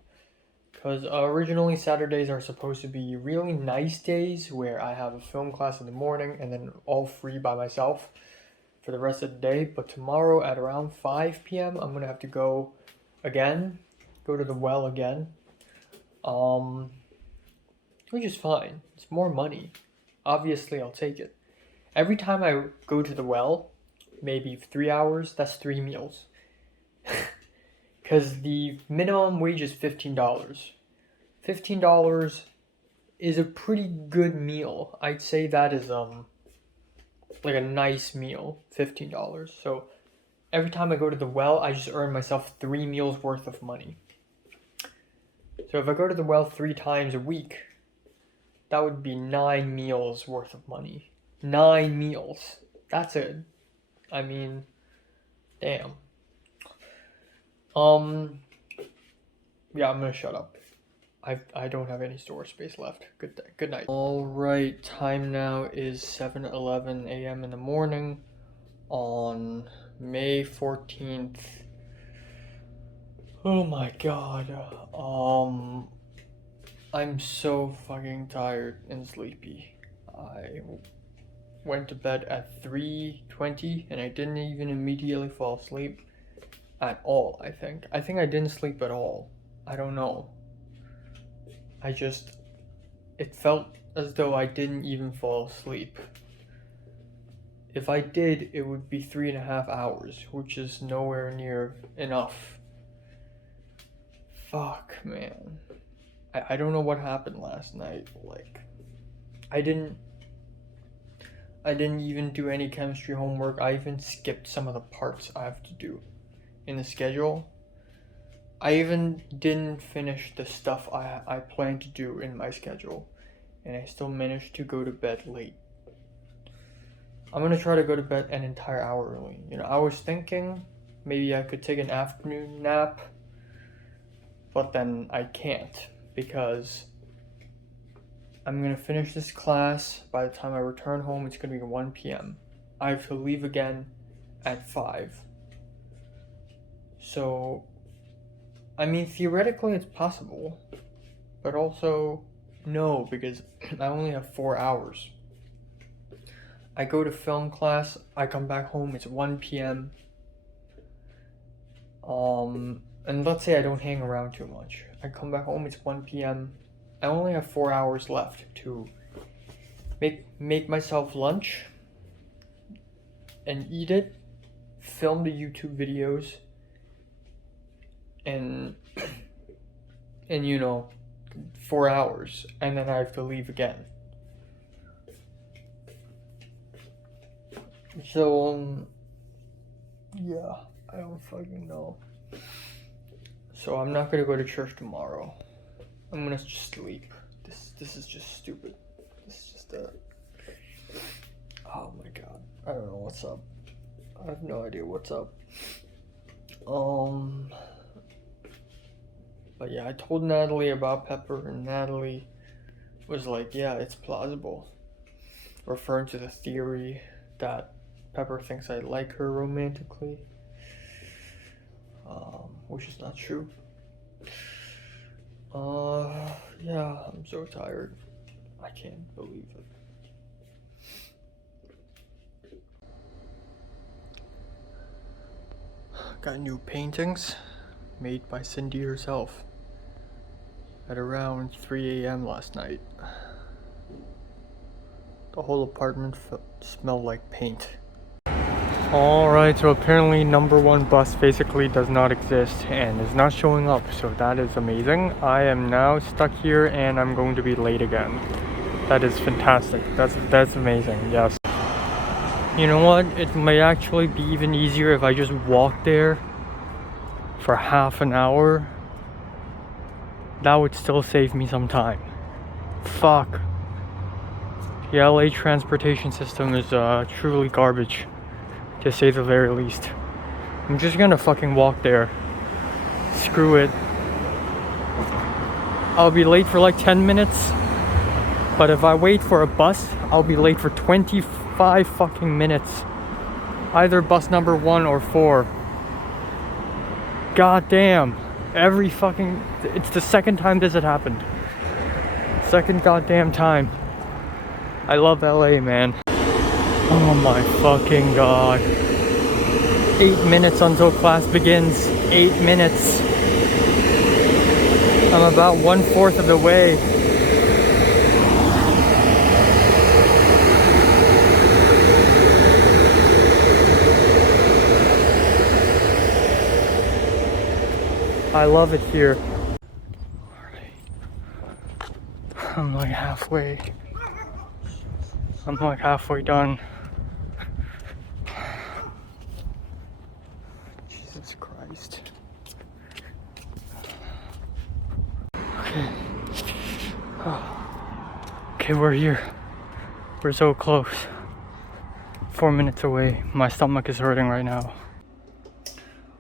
Because originally Saturdays are supposed to be really nice days where I have a film class in the morning and then all free by myself for the rest of the day. But tomorrow at around 5 p.m., I'm gonna have to go again, go to the well again. Which is fine. It's more money. Obviously, I'll take it. Every time I go to the well, maybe 3 hours, that's 3 meals. Because the minimum wage is $15. $15 is a pretty good meal. I'd say that is like a nice meal, $15. So every time I go to the well, I just earn myself 3 meals worth of money. So if I go to the well 3 times a week, that would be 9 meals worth of money. 9 meals. That's it. I mean, damn. Yeah, I'm gonna shut up. I don't have any storage space left. Good night. All right, time now is 7:11 a.m. in the morning on May 14th. Oh my god. I'm so fucking tired and sleepy. I went to bed at 3:20 and I didn't even immediately fall asleep at all, I think. I think I didn't sleep at all. I don't know. It felt as though I didn't even fall asleep. If I did, it would be 3.5 hours, which is nowhere near enough. Fuck, man. I don't know what happened last night. Like, I didn't even do any chemistry homework. I even skipped some of the parts I have to do in the schedule. I even didn't finish the stuff I planned to do in my schedule, and I still managed to go to bed late. I'm gonna try to go to bed an entire hour early. I was thinking maybe I could take an afternoon nap, but then I can't because I'm gonna finish this class. By the time I return home, it's gonna be 1 p.m. I have to leave again at 5. So, I mean, theoretically it's possible, but also no, because I only have 4 hours. I go to film class, I come back home, it's 1 p.m. And let's say I don't hang around too much. I come back home, it's 1 p.m. I only have 4 hours left to make myself lunch and eat it, film the YouTube videos, and 4 hours, and then I have to leave again. So yeah, I don't fucking know. So I'm not gonna go to church tomorrow. I'm gonna just sleep. This is just stupid. This is just oh my god. I don't know what's up. I have no idea what's up. But yeah, I told Natalie about Pepper, and Natalie was like, yeah, it's plausible. Referring to the theory that Pepper thinks I like her romantically, which is not true. Yeah, I'm so tired. I can't believe it. Got new paintings made by Cindy herself at around 3 a.m. last night. The whole apartment smelled like paint. Alright, so apparently number one bus basically does not exist and is not showing up, so that is amazing. I am now stuck here and I'm going to be late again. That is fantastic. That's amazing, yes. You know what? It might actually be even easier if I just walk there for half an hour. That would still save me some time. Fuck. The LA transportation system is truly garbage, to say the very least. I'm just gonna fucking walk there. Screw it. I'll be late for like 10 minutes. But if I wait for a bus, I'll be late for 25 fucking minutes. Either bus number 1 or 4. God damn. It's the second time this had happened. Second goddamn time. I love LA, man. Oh my fucking god. 8 minutes until class begins. 8 minutes. I'm about 1/4 of the way. I love it here. I'm like halfway done. Jesus Christ. Okay. Okay, we're here. We're so close. 4 minutes away. My stomach is hurting right now.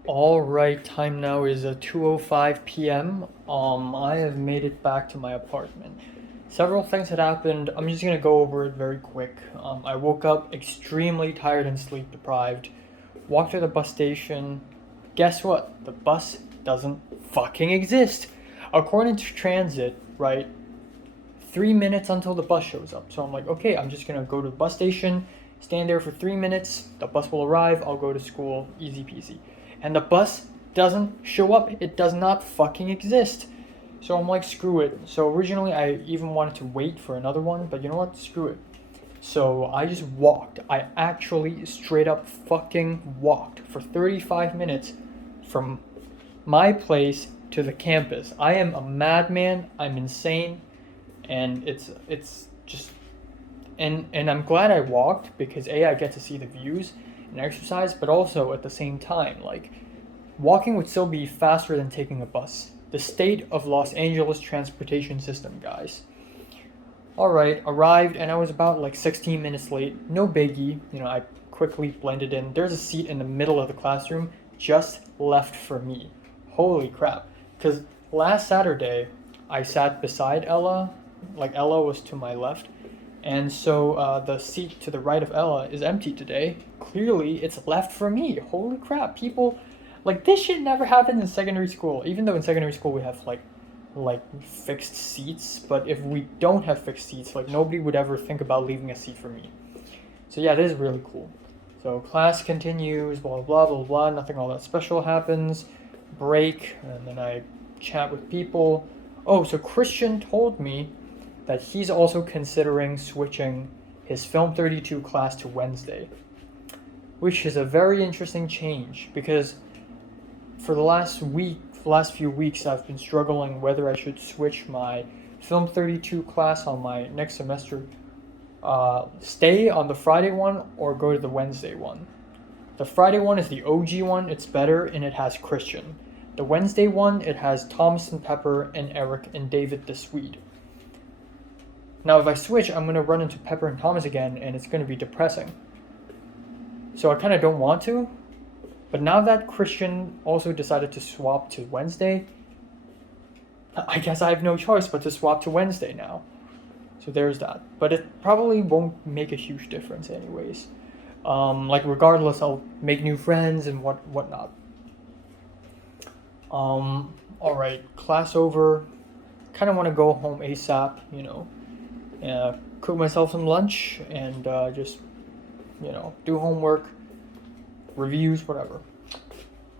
Alright, time now is 2:05 p.m. I have made it back to my apartment. Several things had happened. I'm just gonna go over it very quick. I woke up extremely tired and sleep deprived. Walked to the bus station. Guess what? The bus doesn't fucking exist. According to transit, right? 3 minutes until the bus shows up. So I'm like, okay, I'm just gonna go to the bus station, stand there for 3 minutes. The bus will arrive. I'll go to school. Easy peasy. And the bus doesn't show up. It does not fucking exist. So I'm like, screw it. So originally I even wanted to wait for another one, but you know what? Screw it. So I just walked. I actually straight up fucking walked for 35 minutes from my place to the campus. I am a madman. I'm insane. And it's just and I'm glad I walked because I get to see the views and exercise, but also at the same time, like, walking would still be faster than taking a bus. The state of Los Angeles transportation system, guys. Alright, arrived, and I was about like 16 minutes late. No biggie, I quickly blended in. There's a seat in the middle of the classroom just left for me. Holy crap. Because last Saturday, I sat beside Ella. Like, Ella was to my left. And so the seat to the right of Ella is empty today. Clearly, it's left for me. Holy crap, people, like, this shit never happens in secondary school. Even though in secondary school we have like fixed seats, but if we don't have fixed seats, like, nobody would ever think about leaving a seat for me. So yeah, this is really cool. So class continues, blah blah blah blah. Nothing all that special happens. Break, and then I chat with people. Oh, so Christian told me that he's also considering switching his Film 32 class to Wednesday, which is a very interesting change because for the last few weeks, I've been struggling whether I should switch my Film 32 class on my next semester, stay on the Friday one or go to the Wednesday one. The Friday one is the OG one, it's better and it has Christian. The Wednesday one, it has Thomas and Pepper and Eric and David the Swede. Now, if I switch, I'm going to run into Pepper and Thomas again, and it's going to be depressing. So I kind of don't want to. But now that Christian also decided to swap to Wednesday, I guess I have no choice but to swap to Wednesday now. So there's that. But it probably won't make a huge difference anyways. Like regardless, I'll make new friends and whatnot. All right, class over. Kind of want to go home ASAP, you know. Cook myself some lunch and just, you know, do homework, reviews, whatever.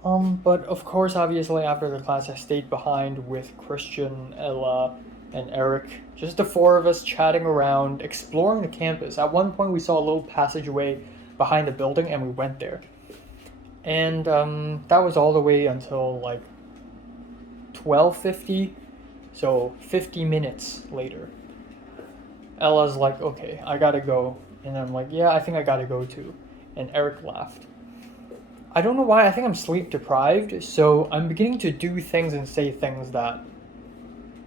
But of course, obviously, after the class, I stayed behind with Christian, Ella, and Eric. Just the four of us chatting around, exploring the campus. At one point, we saw a little passageway behind the building, and we went there. And that was all the way until like 12:50, so 50 minutes later. Ella's like, okay, I gotta go. And I'm like, yeah, I think I gotta go too. And Eric laughed. I don't know why, I think I'm sleep deprived, so I'm beginning to do things and say things that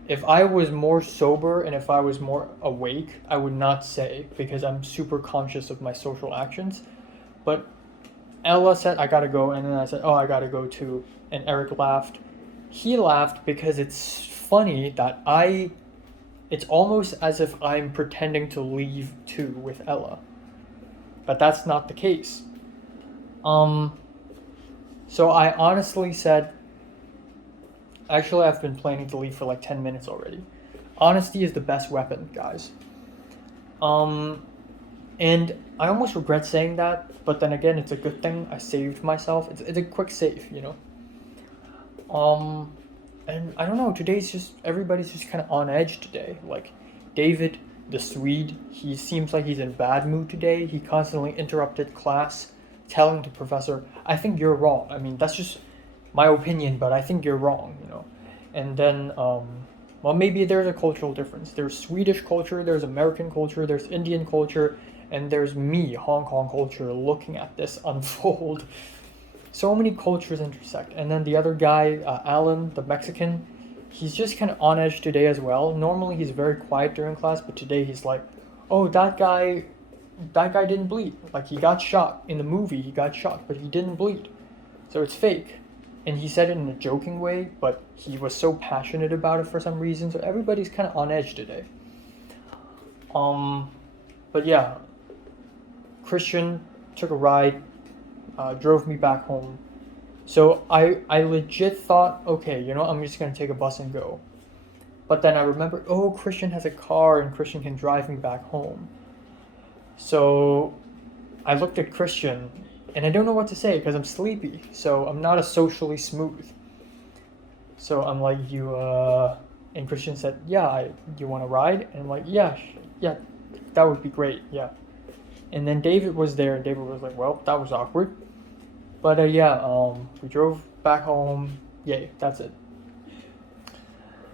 if I was more sober and if I was more awake, I would not say because I'm super conscious of my social actions. But Ella said, I gotta go, and then I said, oh, I gotta go too. And Eric laughed. He laughed because it's funny that it's almost as if I'm pretending to leave too with Ella. But that's not the case. So I honestly said, actually I've been planning to leave for like 10 minutes already. Honesty is the best weapon, guys. And I almost regret saying that, but then again, it's a good thing. I saved myself. It's a quick save, you know. And I don't know, everybody's just kind of on edge today. Like, David, the Swede, he seems like he's in bad mood today. He constantly interrupted class, telling the professor, I think you're wrong. I mean, that's just my opinion, but I think you're wrong, you know. And then, well, maybe there's a cultural difference. There's Swedish culture, there's American culture, there's Indian culture, and there's me, Hong Kong culture, looking at this unfold. So many cultures intersect. And then the other guy, Alan, the Mexican, he's just kind of on edge today as well. Normally he's very quiet during class, but today he's like, oh, that guy didn't bleed. Like, he got shot in the movie, he got shot, but he didn't bleed. So it's fake. And he said it in a joking way, but he was so passionate about it for some reason. So everybody's kind of on edge today. But yeah, Christian took a ride, drove me back home. So I legit thought, okay, you know, I'm just going to take a bus and go. But then I remembered, oh, Christian has a car and Christian can drive me back home. So I looked at Christian and I don't know what to say because I'm sleepy. So I'm not a socially smooth. So I'm like, and Christian said, yeah, you want to ride? And I'm like, yeah, that would be great, yeah. And then David was there and David was like, well, that was awkward. But we drove back home. Yay, that's it.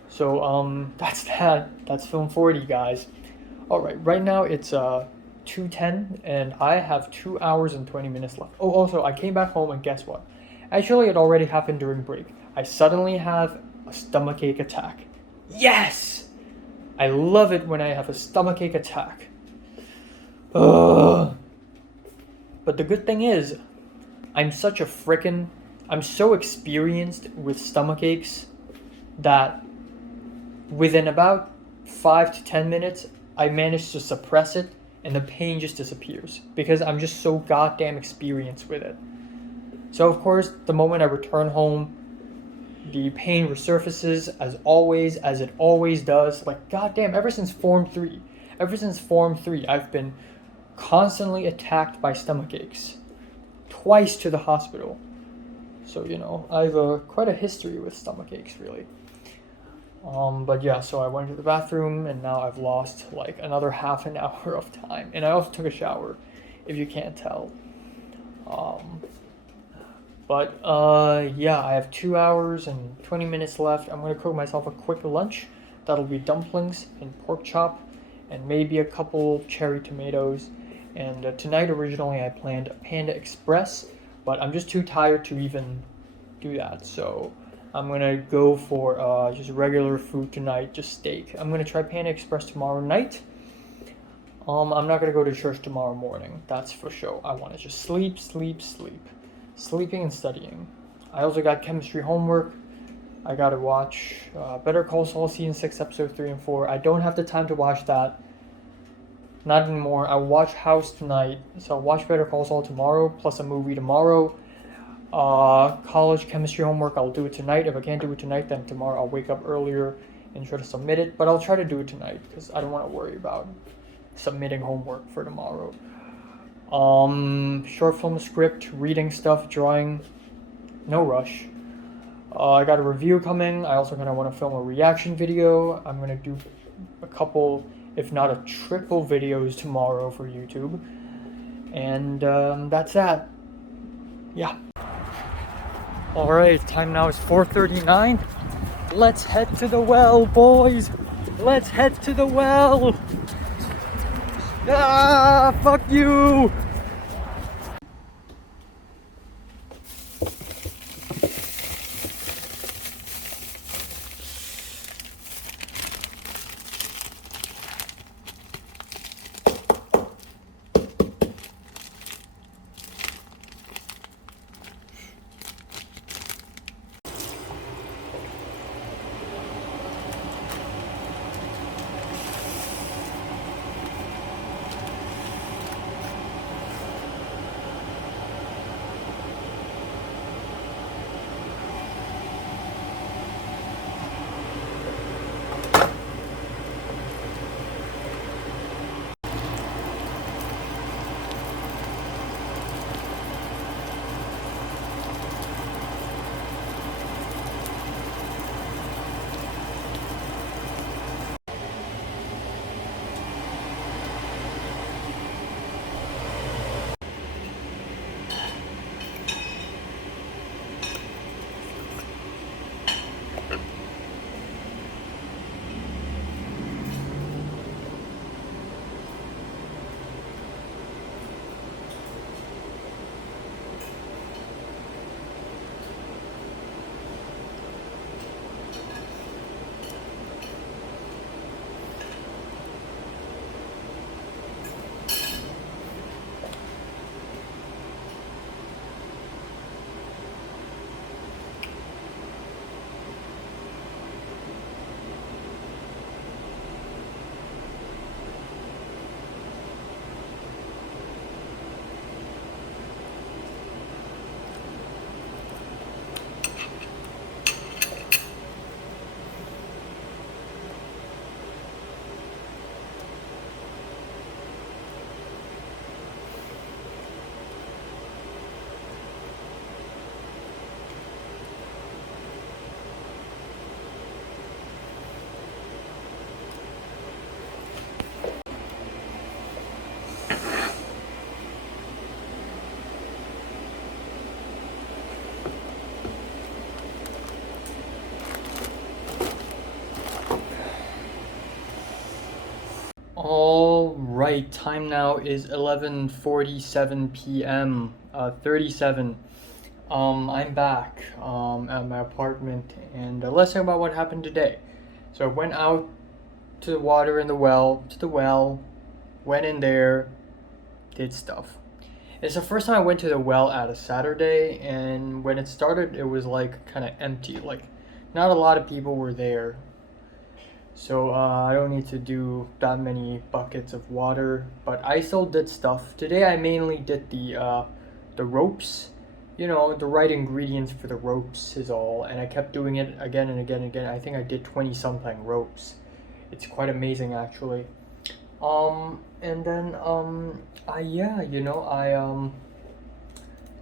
So that's that. That's film 40, guys. All right now it's 2:10 and I have 2 hours and 20 minutes left. Oh, also I came back home and guess what? Actually, it already happened during break. I suddenly have a stomachache attack. Yes! I love it when I have a stomachache attack. Ugh. But the good thing is, I'm so experienced with stomach aches that within about 5 to 10 minutes, I manage to suppress it and the pain just disappears because I'm just so goddamn experienced with it. So of course, the moment I return home, the pain resurfaces as it always does. Like, goddamn, ever since Form 3, I've been constantly attacked by stomach aches. Twice to the hospital. So, you know, I've quite a history with stomach aches, really. But yeah, so I went to the bathroom and now I've lost like another half an hour of time. And I also took a shower, if you can't tell. Yeah, I have 2 hours and 20 minutes left. I'm gonna cook myself a quick lunch. That'll be dumplings and pork chop and maybe a couple cherry tomatoes. And tonight, originally, I planned a Panda Express, but I'm just too tired to even do that. So I'm gonna go for just regular food tonight, just steak. I'm gonna try Panda Express tomorrow night. I'm not gonna go to church tomorrow morning. That's for sure. I want to just sleep. Sleeping and studying. I also got chemistry homework. I gotta watch Better Call Saul season 6, episode 3 and 4. I don't have the time to watch that. Not anymore. I'll watch House tonight, so I'll watch Better Call Saul tomorrow, plus a movie tomorrow. College chemistry homework, I'll do it tonight. If I can't do it tonight, then tomorrow I'll wake up earlier and try to submit it. But I'll try to do it tonight because I don't want to worry about submitting homework for tomorrow. Short film script, reading stuff, drawing, no rush. I got a review coming. I also kind of want to film a reaction video. I'm going to do a couple, if not a triple videos tomorrow for YouTube. And that's that. Yeah. Alright, time now is 4:39. Let's head to the well, boys. Let's head to the well. Ah, fuck you. All right, time now is 11:47 p.m. 37. I'm back at my apartment, and let's talk about what happened today. So I went out to the water in the well, went in there, did stuff. It's the first time I went to the well at a Saturday, and when it started, it was like kind of empty. Like, not a lot of people were there. So I don't need to do that many buckets of water, but I still did stuff. Today I mainly did the ropes. You know, the right ingredients for the ropes is all, and I kept doing it again and again and again. I think I did 20 something ropes. It's quite amazing actually. And then yeah, you know,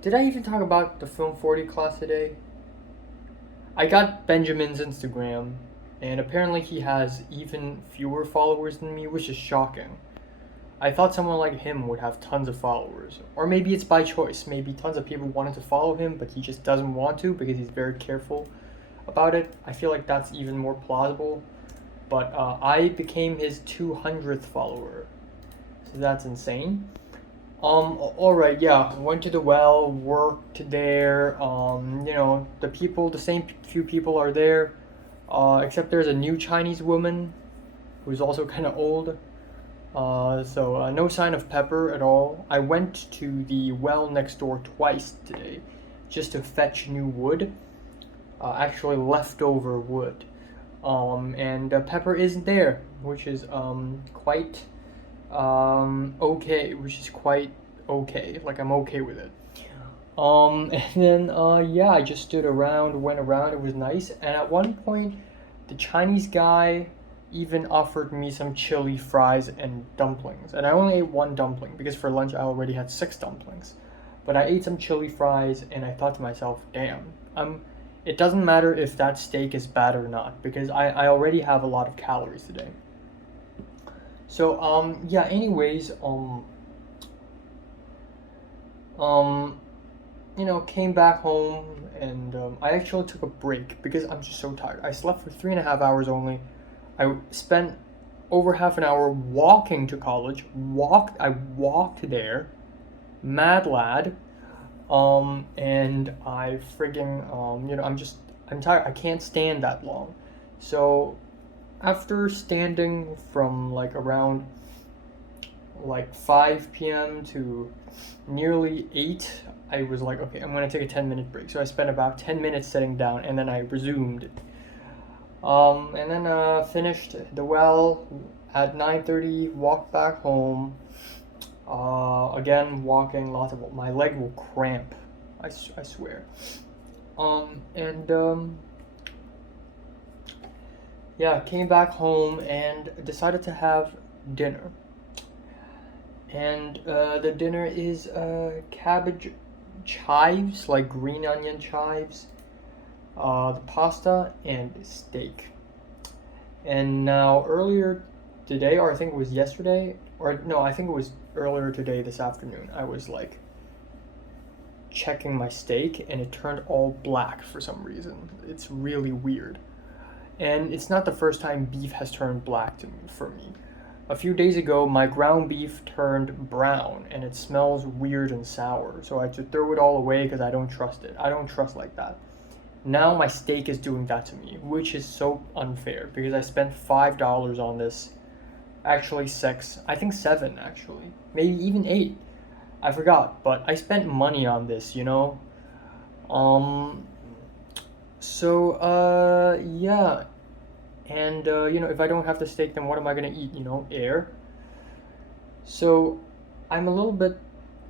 did I even talk about the Film 40 class today? I got Benjamin's Instagram, and apparently he has even fewer followers than me, which is shocking. I thought someone like him would have tons of followers. Or maybe it's by choice. Maybe tons of people wanted to follow him, but he just doesn't want to because he's very careful about it. I feel like that's even more plausible. But I became his 200th follower. So that's insane. Alright, yeah. Went to the well, worked there. You know, the same few people are there. Except there's a new Chinese woman who's also kind of old. So no sign of Pepper at all. I went to the well next door twice today just to fetch new wood. Actually leftover wood. And Pepper isn't there, which is quite okay, which is quite okay. Like I'm okay with it. And then yeah, I just stood around, went around. It was nice. And at one point, the Chinese guy even offered me some chili fries and dumplings. And I only ate one dumpling because for lunch I already had 6 dumplings. But I ate some chili fries and I thought to myself, damn, it doesn't matter if that steak is bad or not because I already have a lot of calories today. So yeah, anyways, um came back home and I actually took a break because I'm just so tired. I slept for 3.5 hours only. I spent over half an hour walking to college. I walked there, mad lad. And I frigging I'm tired. I can't stand that long. So after standing from like around like 5 p.m. to nearly 8, I was like, okay, I'm gonna take a 10-minute break. So I spent about 10 minutes sitting down and then I resumed. And then finished the well at 9:30, walked back home. Again, walking lots of, my leg will cramp, I swear. And yeah, came back home and decided to have dinner. And the dinner is cabbage chives, like green onion chives, the pasta, and steak. And now earlier today, or I think it was yesterday, or no, I think it was earlier today, this afternoon, I was like checking my steak and it turned all black for some reason. It's really weird. And it's not the first time beef has turned black for me. A few days ago, my ground beef turned brown and it smells weird and sour. So I had to throw it all away because I don't trust it. I don't trust like that. Now my steak is doing that to me, which is so unfair because I spent $5 on this. Actually, 6. I think 7, actually. Maybe even 8. I forgot, but I spent money on this, you know? So, yeah. And, if I don't have the steak, then what am I gonna eat? Air. So, I'm a little bit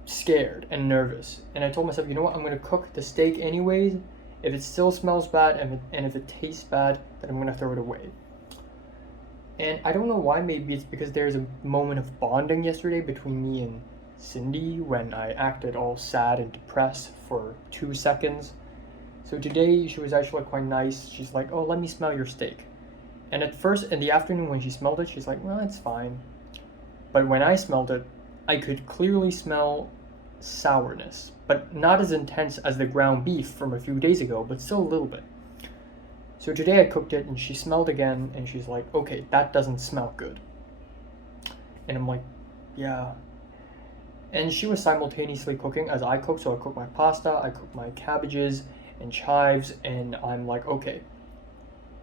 scared and nervous. And I told myself, you know what? I'm gonna cook the steak anyways. If it still smells bad and if it tastes bad, then I'm gonna throw it away. And I don't know why, maybe it's because there's a moment of bonding yesterday between me and Cindy when I acted all sad and depressed for 2 seconds. So today she was actually quite nice. She's like, oh, let me smell your steak. And at first, in the afternoon when she smelled it, she's like, well, it's fine. But when I smelled it, I could clearly smell sourness, but not as intense as the ground beef from a few days ago, but still a little bit. So today I cooked it and she smelled again and she's like, okay, that doesn't smell good. And I'm like, yeah. And she was simultaneously cooking as I cooked, so I cooked my pasta, I cooked my cabbages and chives, and I'm like, okay,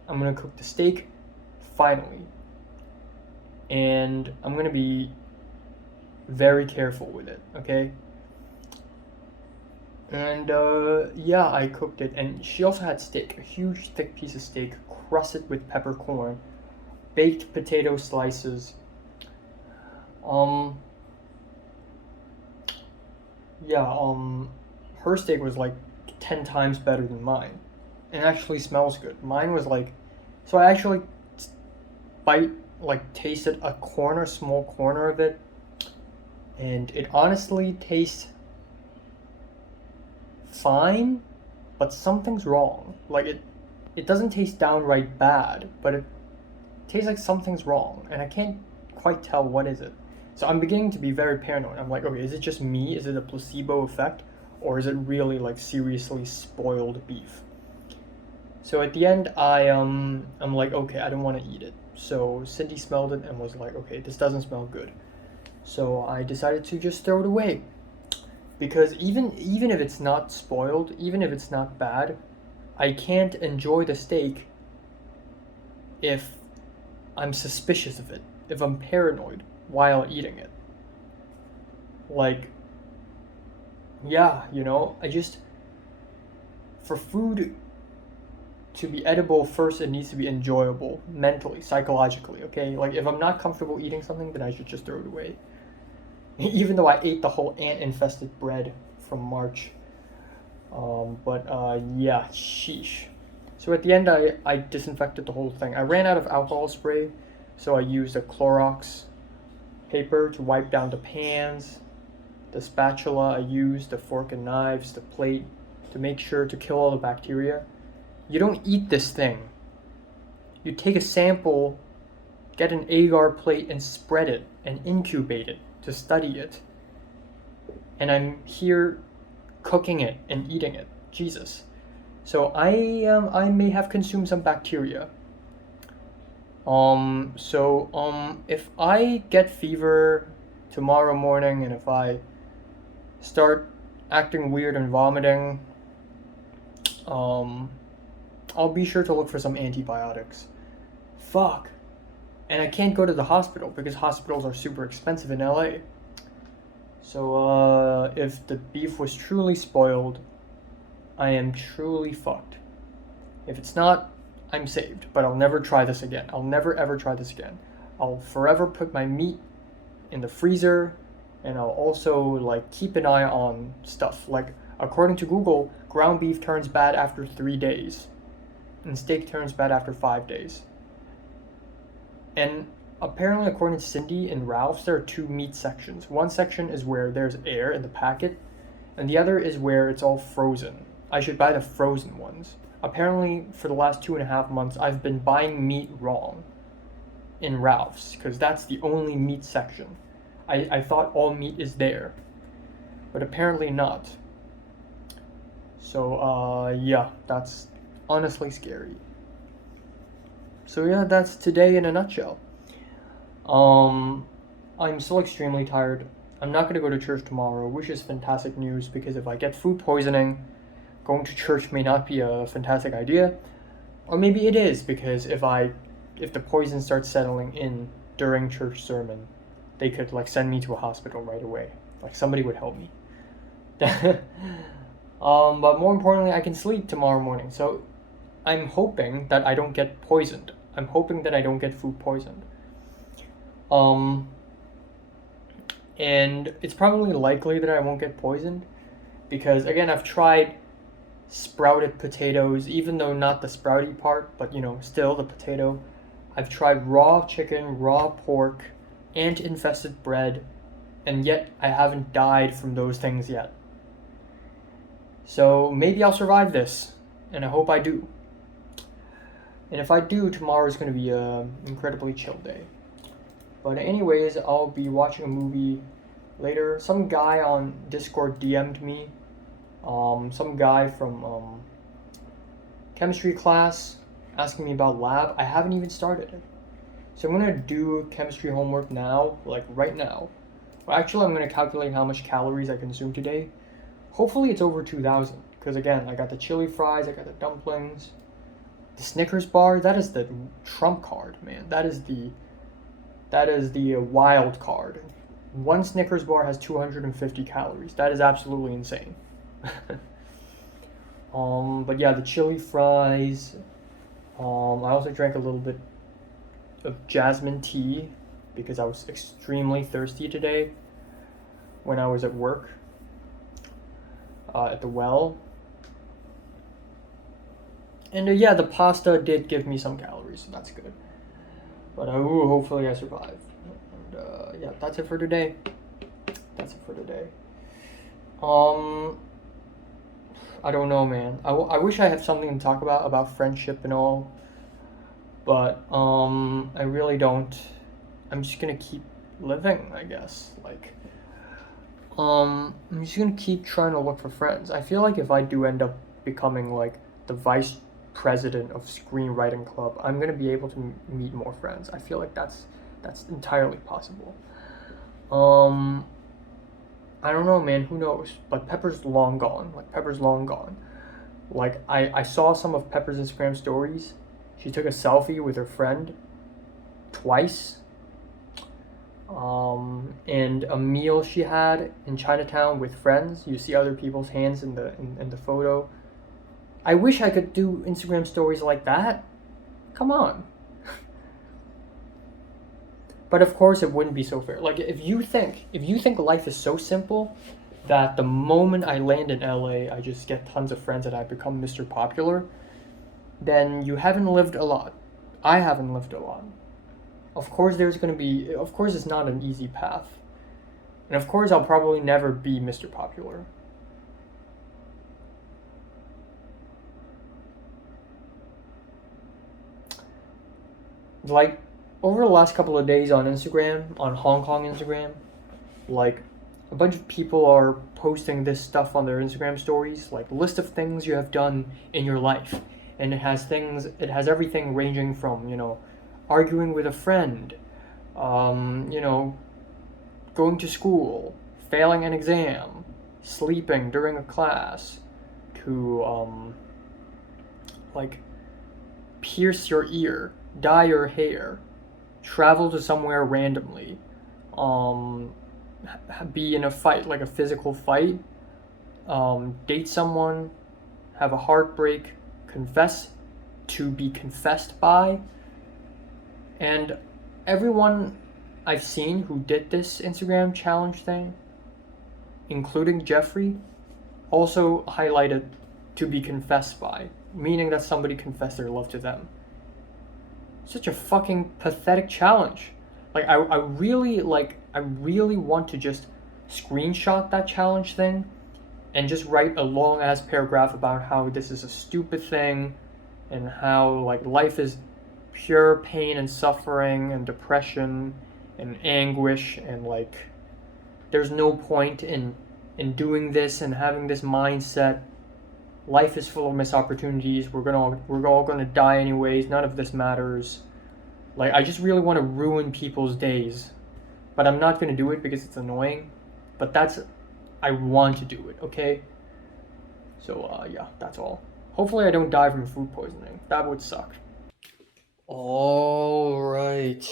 I'm gonna cook the steak, finally. And I'm gonna be very careful with it, okay? And yeah, I cooked it, and she also had steak, a huge thick piece of steak, crusted with peppercorn, baked potato slices. Yeah, her steak was like 10 times better than mine, and actually smells good. Mine was like, so I actually tasted a small corner of it, and it honestly tastes fine, but something's wrong. Like it doesn't taste downright bad, but it tastes like something's wrong, and I can't quite tell what is it. So I'm beginning to be very paranoid. I'm like, okay, is it just me? Is it a placebo effect, or is it really like seriously spoiled beef? So at the end, I'm like, okay, I don't want to eat it. So Cindy smelled it and was like, okay, this doesn't smell good. So I decided to just throw it away. Because even if it's not spoiled, even if it's not bad, I can't enjoy the steak if I'm suspicious of it, if I'm paranoid while eating it. Like, yeah, I just, for food, to be edible, first it needs to be enjoyable mentally, psychologically, okay? Like if I'm not comfortable eating something, then I should just throw it away. Even though I ate the whole ant-infested bread from March. Yeah, sheesh. So at the end, I disinfected the whole thing. I ran out of alcohol spray, so I used a Clorox paper to wipe down the pans, the spatula I used, the fork and knives, the plate, to make sure to kill all the bacteria. You don't eat this thing. You take a sample, get an agar plate and spread it and incubate it to study it. And I'm here cooking it and eating it. Jesus. So I may have consumed some bacteria. If I get fever tomorrow morning and if I start acting weird and vomiting, I'll be sure to look for some antibiotics. Fuck. And I can't go to the hospital because hospitals are super expensive in LA. So, if the beef was truly spoiled, I am truly fucked. If it's not, I'm saved, but I'll never try this again. I'll never ever try this again. I'll forever put my meat in the freezer, and I'll also like keep an eye on stuff. Like according to Google, ground beef turns bad after 3 days, and steak turns bad after 5 days. And apparently, according to Cindy and Ralph's, there are 2 meat sections. One section is where there's air in the packet, and the other is where it's all frozen. I should buy the frozen ones. Apparently, for the last 2.5 months, I've been buying meat wrong in Ralph's, because that's the only meat section. I thought all meat is there, but apparently not. So, yeah, that's honestly scary. So yeah, that's today in a nutshell. I'm still extremely tired. I'm not going to go to church tomorrow, which is fantastic news because if I get food poisoning, going to church may not be a fantastic idea. Or maybe it is because if the poison starts settling in during church sermon, they could like send me to a hospital right away. Like somebody would help me. But more importantly, I can sleep tomorrow morning. So I'm hoping that I don't get poisoned. I'm hoping that I don't get food poisoned. And it's probably likely that I won't get poisoned because again, I've tried sprouted potatoes, even though not the sprouty part, but still the potato. I've tried raw chicken, raw pork, ant-infested bread, and yet I haven't died from those things yet. So maybe I'll survive this, and I hope I do. And if I do, tomorrow is going to be an incredibly chill day. But anyways, I'll be watching a movie later. Some guy on Discord DM'd me. Some guy from chemistry class asking me about lab. I haven't even started it. So I'm going to do chemistry homework now, like right now. Well, actually, I'm going to calculate how much calories I consumed today. Hopefully it's over 2,000. Because again, I got the chili fries, I got the dumplings. The Snickers bar, that is the trump card, man. That is the wild card. One Snickers bar has 250 calories. That is absolutely insane. But yeah, the chili fries. I also drank a little bit of jasmine tea because I was extremely thirsty today when I was at work at the well. And yeah, the pasta did give me some calories, so that's good. But hopefully I survive. And yeah, that's it for today. I don't know, man. I wish I had something to talk about friendship and all. But I really don't. I'm just gonna keep living, I guess. Like, I'm just gonna keep trying to look for friends. I feel like if I do end up becoming like the vice president of screenwriting club, I'm gonna be able to meet more friends. I feel like that's entirely possible. I don't know, man. Who knows? But Pepper's long gone. Like I saw some of Pepper's Instagram stories. She took a selfie with her friend twice. And a meal she had in Chinatown with friends. You see other people's hands in the photo. I wish I could do Instagram stories like that. Come on. But of course it wouldn't be so fair. Like if you think life is so simple that the moment I land in LA I just get tons of friends and I become Mr. Popular, then you haven't lived a lot. I haven't lived a lot. Of course it's not an easy path. And of course I'll probably never be Mr. Popular. Like over the last couple of days on Instagram, on Hong Kong Instagram, like a bunch of people are posting this stuff on their Instagram stories, like list of things you have done in your life. And it has everything ranging from, arguing with a friend, going to school, failing an exam, sleeping during a class, to, like, pierce your ear, dye your hair, travel to somewhere randomly, be in a fight, like a physical fight, date someone, have a heartbreak, confess to be confessed by. And everyone I've seen who did this Instagram challenge thing, including Jeffrey, also highlighted to be confessed by, meaning that somebody confessed their love to them. Such a fucking pathetic challenge. Like I really want to just screenshot that challenge thing and just write a long ass paragraph about how this is a stupid thing and how like life is pure pain and suffering and depression and anguish, and like there's no point in doing this and having this mindset. Life is full of missed opportunities. We're all gonna die anyways. None of this matters. Like I just really want to ruin people's days, but I'm not gonna do it because it's annoying. But I want to do it. Okay. So yeah, that's all. Hopefully I don't die from food poisoning. That would suck. All right.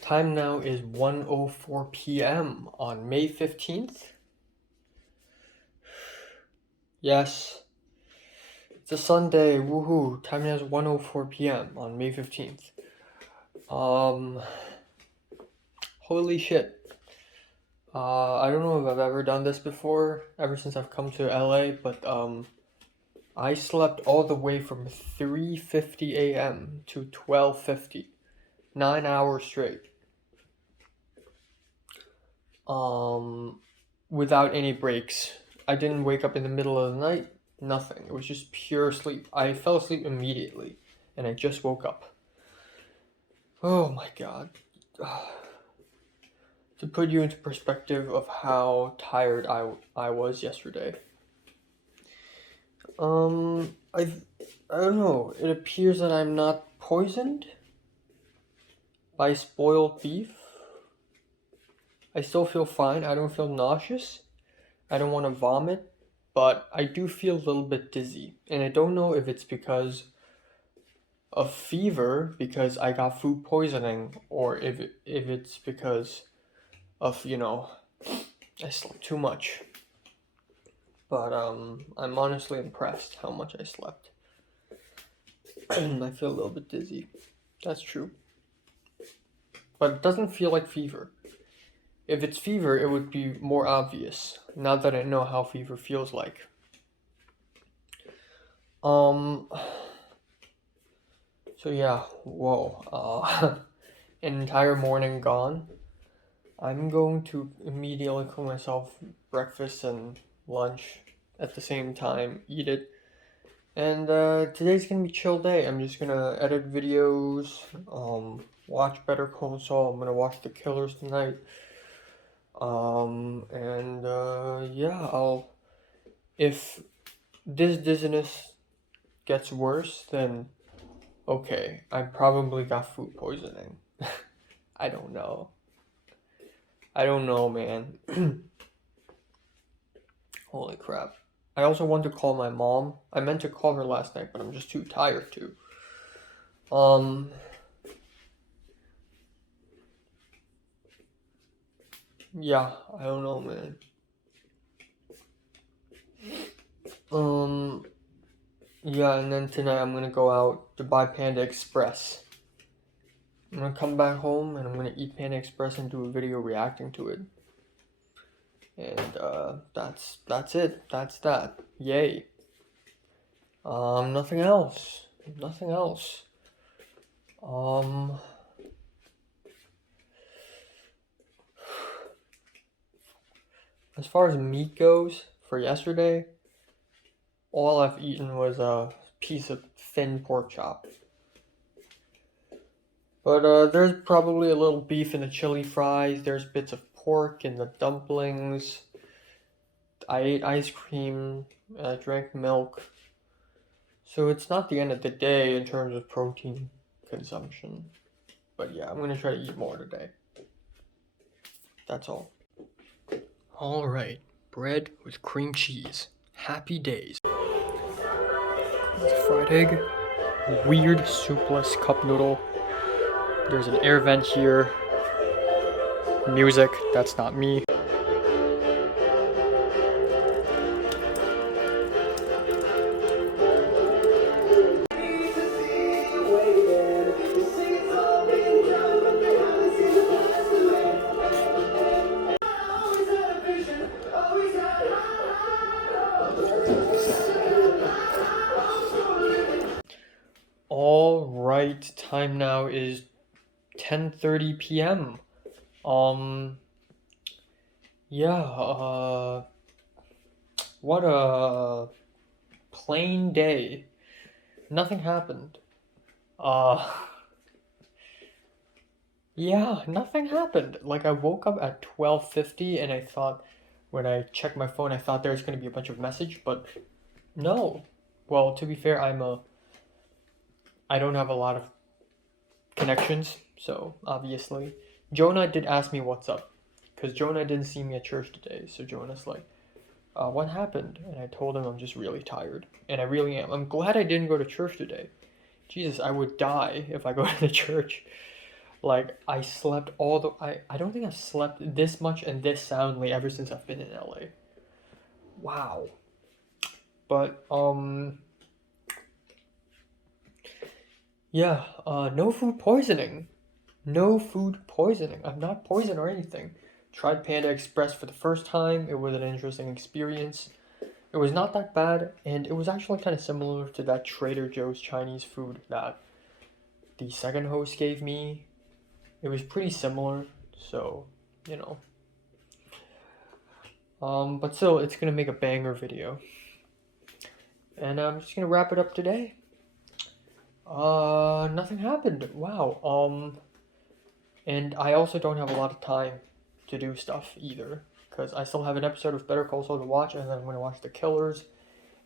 Time now is 1:04 p.m. on May 15th. Yes. It's a Sunday. Woohoo. Time now is 1:04 p.m. on May 15th. Holy shit. I don't know if I've ever done this before, ever since I've come to LA, but I slept all the way from 3:50 a.m. to 12:50. 9 hours straight. Without any breaks. I didn't wake up in the middle of the night. Nothing. It was just pure sleep. I fell asleep immediately, and I just woke up. Oh my god. To put you into perspective of how tired I was yesterday. I don't know. It appears that I'm not poisoned by spoiled beef. I still feel fine. I don't feel nauseous. I don't want to vomit, but I do feel a little bit dizzy. And I don't know if it's because of fever, because I got food poisoning, or if it's because of, I slept too much. But I'm honestly impressed how much I slept. I feel a little bit dizzy. That's true. But it doesn't feel like fever. If it's fever, it would be more obvious, now that I know how fever feels like. So yeah, whoa. An entire morning gone. I'm going to immediately cook myself breakfast and lunch at the same time, eat it. And today's gonna be a chill day. I'm just gonna edit videos, watch Better Call Saul. I'm gonna watch The Killers tonight. Yeah, if this dizziness gets worse, then okay, I probably got food poisoning. I don't know. I don't know, man. Holy crap. I also want to call my mom. I meant to call her last night, but I'm just too tired to. Yeah, I don't know, man. Yeah, and then tonight I'm gonna go out to buy Panda Express. I'm gonna come back home and I'm gonna eat Panda Express and do a video reacting to it. And that's it. That's that. Yay. Nothing else. Nothing else. As far as meat goes, for yesterday, all I've eaten was a piece of thin pork chop. But there's probably a little beef in the chili fries. There's bits of pork in the dumplings. I ate ice cream. I drank milk. So it's not the end of the day in terms of protein consumption. But yeah, I'm gonna try to eat more today. That's all. Alright, bread with cream cheese. Happy days. Fried egg. Weird soupless cup noodle. There's an air vent here. Music, that's not me. All right, time now is 10:30 p.m. Yeah, what a plain day. Nothing happened. Yeah, nothing happened. Like, I woke up at 12:50 and I thought, when I checked my phone, I thought there was going to be a bunch of message, but no. Well, to be fair, I don't have a lot of connections, so obviously. Jonah did ask me what's up, because Jonah didn't see me at church today, so Jonah's like, what happened? And I told him I'm just really tired, and I really am. I'm glad I didn't go to church today. Jesus, I would die if I go to the church. Like, I slept I don't think I've slept this much and this soundly ever since I've been in LA. Wow. But, yeah, no food poisoning. No food poisoning. I'm not poisoned or anything. Tried Panda Express for the first time. It was an interesting experience. It was not that bad, and it was actually kind of similar to that Trader Joe's Chinese food that the second host gave me. It was pretty similar, so, you know. But still, it's gonna make a banger video. And I'm just gonna wrap it up today. Nothing happened. Wow. And I also don't have a lot of time to do stuff either, because I still have an episode of Better Call Saul to watch, and then I'm gonna watch The Killers,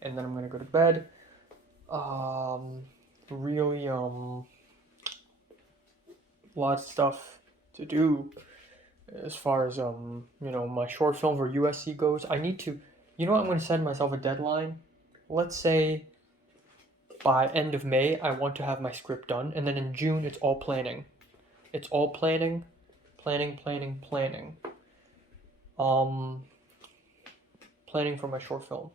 and then I'm gonna go to bed. Really, lots of stuff to do as far as my short film for USC goes. I need to, I'm gonna set myself a deadline. Let's say by end of May I want to have my script done, and then in June it's all planning. It's all planning. Planning for my short film.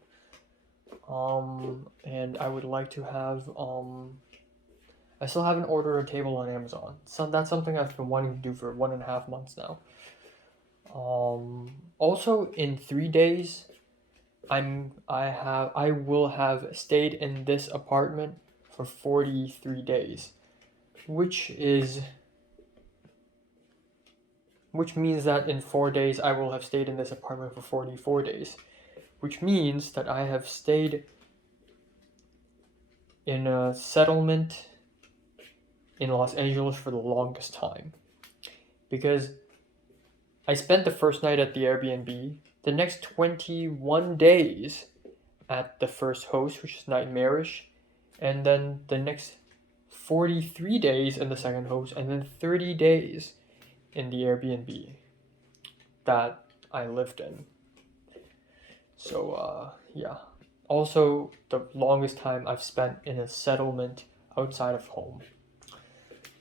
And I would like to have I still haven't ordered a table on Amazon. So that's something I've been wanting to do for 1.5 months now. Also in 3 days, I will have stayed in this apartment for 43 days, which means that in 4 days I will have stayed in this apartment for 44 days, which means that I have stayed in a settlement in Los Angeles for the longest time, because I spent the first night at the Airbnb, the next 21 days at the first host, which is nightmarish, and then the next 43 days in the second host, and then 30 days in the Airbnb that I lived in. So, yeah. Also, the longest time I've spent in a settlement outside of home.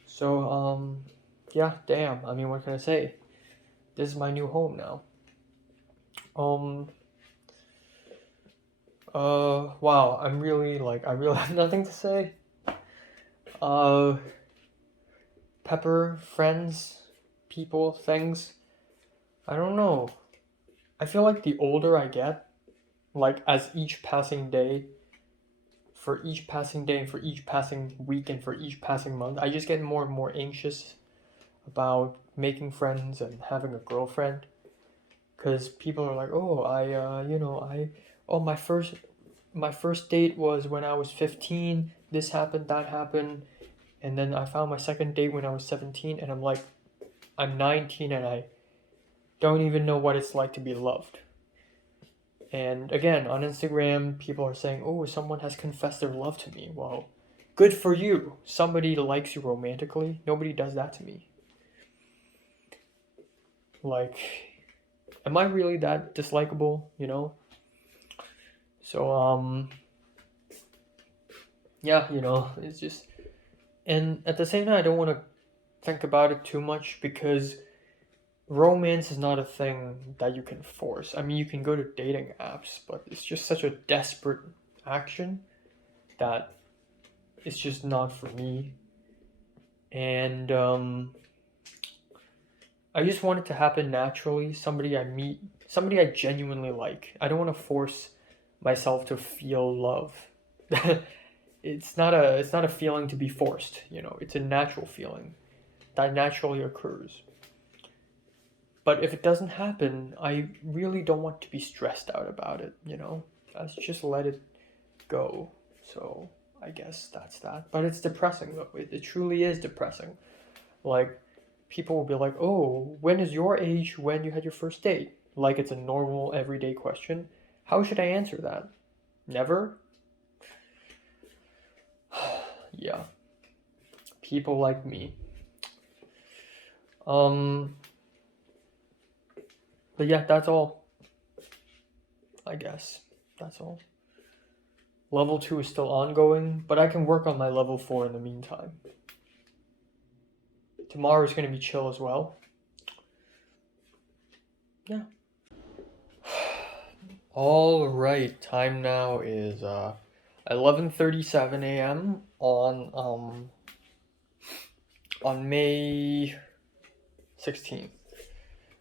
So, yeah, damn. I mean, what can I say? This is my new home now. Wow, I'm really I really have nothing to say. Uh, Pepper, friends, people, things. I don't know. I feel like the older I get, like as each passing day, for each passing day, and for each passing week, and for each passing month, I just get more and more anxious about making friends and having a girlfriend. Because people are like, oh, oh, my first date was when I was 15. This happened, that happened, and then I found my second date when I was 17, and I'm like, I'm 19 and I don't even know what it's like to be loved. And again, on Instagram, people are saying, oh, someone has confessed their love to me. Well, good for you. Somebody likes you romantically. Nobody does that to me. Like, am I really that dislikable, you know? So, yeah, it's just, and at the same time, I don't want to think about it too much because romance is not a thing that you can force. I mean, you can go to dating apps, but it's just such a desperate action that it's just not for me. And I just want it to happen naturally. Somebody I meet, somebody I genuinely like. I don't want to force myself to feel love. It's not a feeling to be forced, It's a natural feeling that naturally occurs. But if it doesn't happen, I really don't want to be stressed out about it. Let's just let it go. So I guess that's that. But it's depressing though. It truly is depressing. Like, people will be like, oh, when is your age when you had your first date? Like it's a normal everyday question. How should I answer that? Never? Yeah. People like me. But yeah, that's all. I guess. That's all. Level 2 is still ongoing, but I can work on my level 4 in the meantime. Tomorrow is going to be chill as well. Yeah. All right, time now is 11:37 a.m. on May 16th.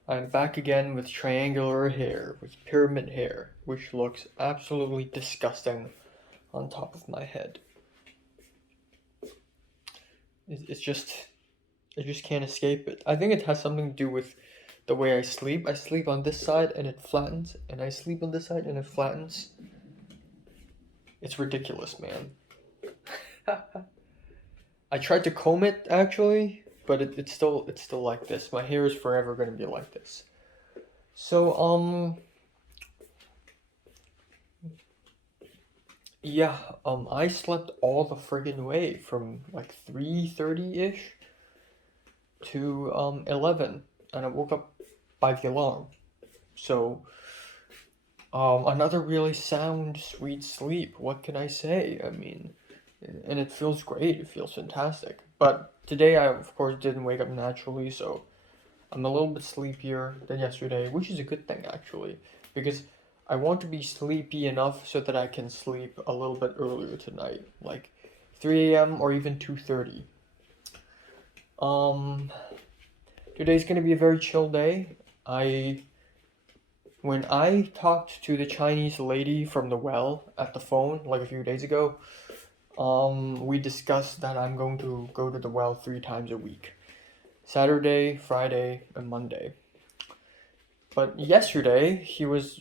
I'm back again with triangular hair, with pyramid hair, which looks absolutely disgusting on top of my head. It's just, I just can't escape it. I think it has something to do with the way I sleep. I sleep on this side and it flattens, and I sleep on this side and it flattens. It's ridiculous, man. I tried to comb it actually, but it's still like this. My hair is forever gonna be like this. So yeah, I slept all the friggin' way from like 3:30-ish to 11, and I woke up by the alarm. So another really sound, sweet sleep. What can I say? I mean, and it feels great. It feels fantastic. But today I of course didn't wake up naturally, so I'm a little bit sleepier than yesterday, which is a good thing actually, because I want to be sleepy enough so that I can sleep a little bit earlier tonight, like 3 a.m. or even 2:30. Today's gonna be a very chill day. When I talked to the Chinese lady from the well at the phone like a few days ago, we discussed that I'm going to go to the well 3 times a week. Saturday, Friday, and Monday. But yesterday, she was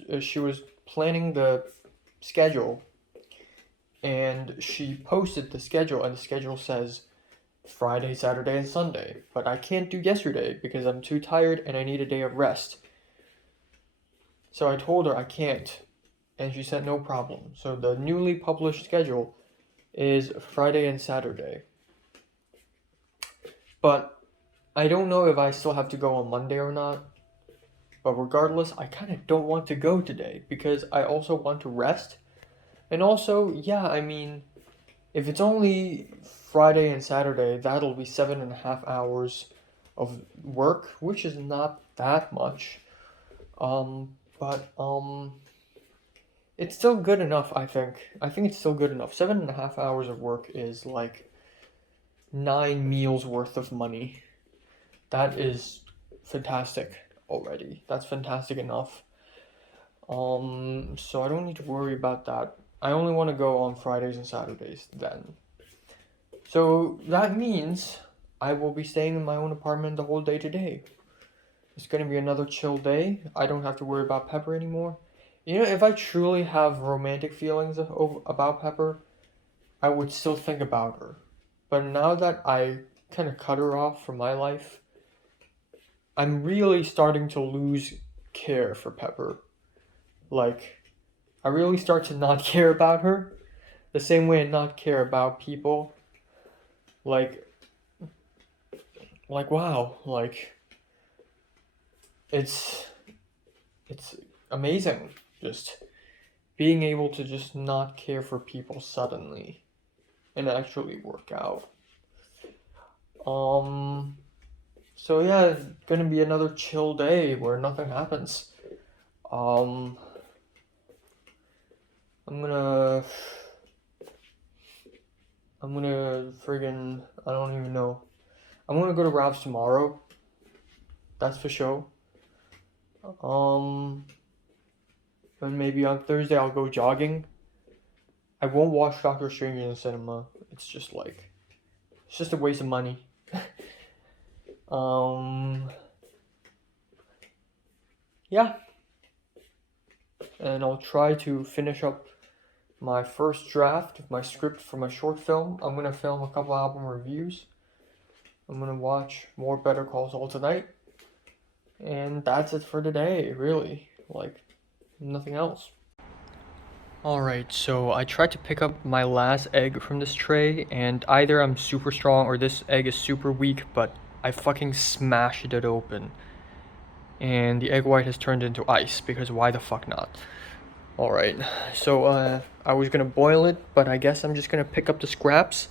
planning the schedule, and she posted the schedule, and the schedule says Friday, Saturday, and Sunday. But I can't do yesterday because I'm too tired and I need a day of rest. So I told her I can't, and she said no problem. So the newly published schedule is Friday and Saturday. But I don't know if I still have to go on Monday or not. But regardless, I kind of don't want to go today because I also want to rest. And also, yeah, I mean, if it's only Friday and Saturday, that'll be 7.5 hours of work, which is not that much. But it's still good enough, I think. I think it's still good enough. 7.5 hours of work is like 9 meals worth of money. That is fantastic already. That's fantastic enough. So I don't need to worry about that. I only want to go on Fridays and Saturdays then. So that means I will be staying in my own apartment the whole day today. It's gonna be another chill day. I don't have to worry about Pepper anymore. You know, if I truly have romantic feelings about Pepper, I would still think about her. But now that I kind of cut her off from my life, I'm really starting to lose care for Pepper. Like, I really start to not care about her the same way I not care about people. Like, wow, like it's it's amazing just being able to just not care for people suddenly and actually work out. Um so yeah, it's gonna be another chill day where nothing happens. Um I'm gonna friggin' I don't even know. I'm gonna go to Ralph's tomorrow. That's for sure. Um and maybe on Thursday I'll go jogging. I won't watch Doctor Strange in the cinema. It's just like it's just a waste of money. um yeah, and I'll try to finish up my first draft of my script for my short film. I'm gonna film a couple album reviews. I'm gonna watch more Better Call Saul tonight. And that's it for today, really. Like, nothing else. Alright, so I tried to pick up my last egg from this tray, and either I'm super strong or this egg is super weak, but I fucking smashed it open. And the egg white has turned into ice, because why the fuck not? Alright, so I was gonna boil it, but I guess I'm just gonna pick up the scraps,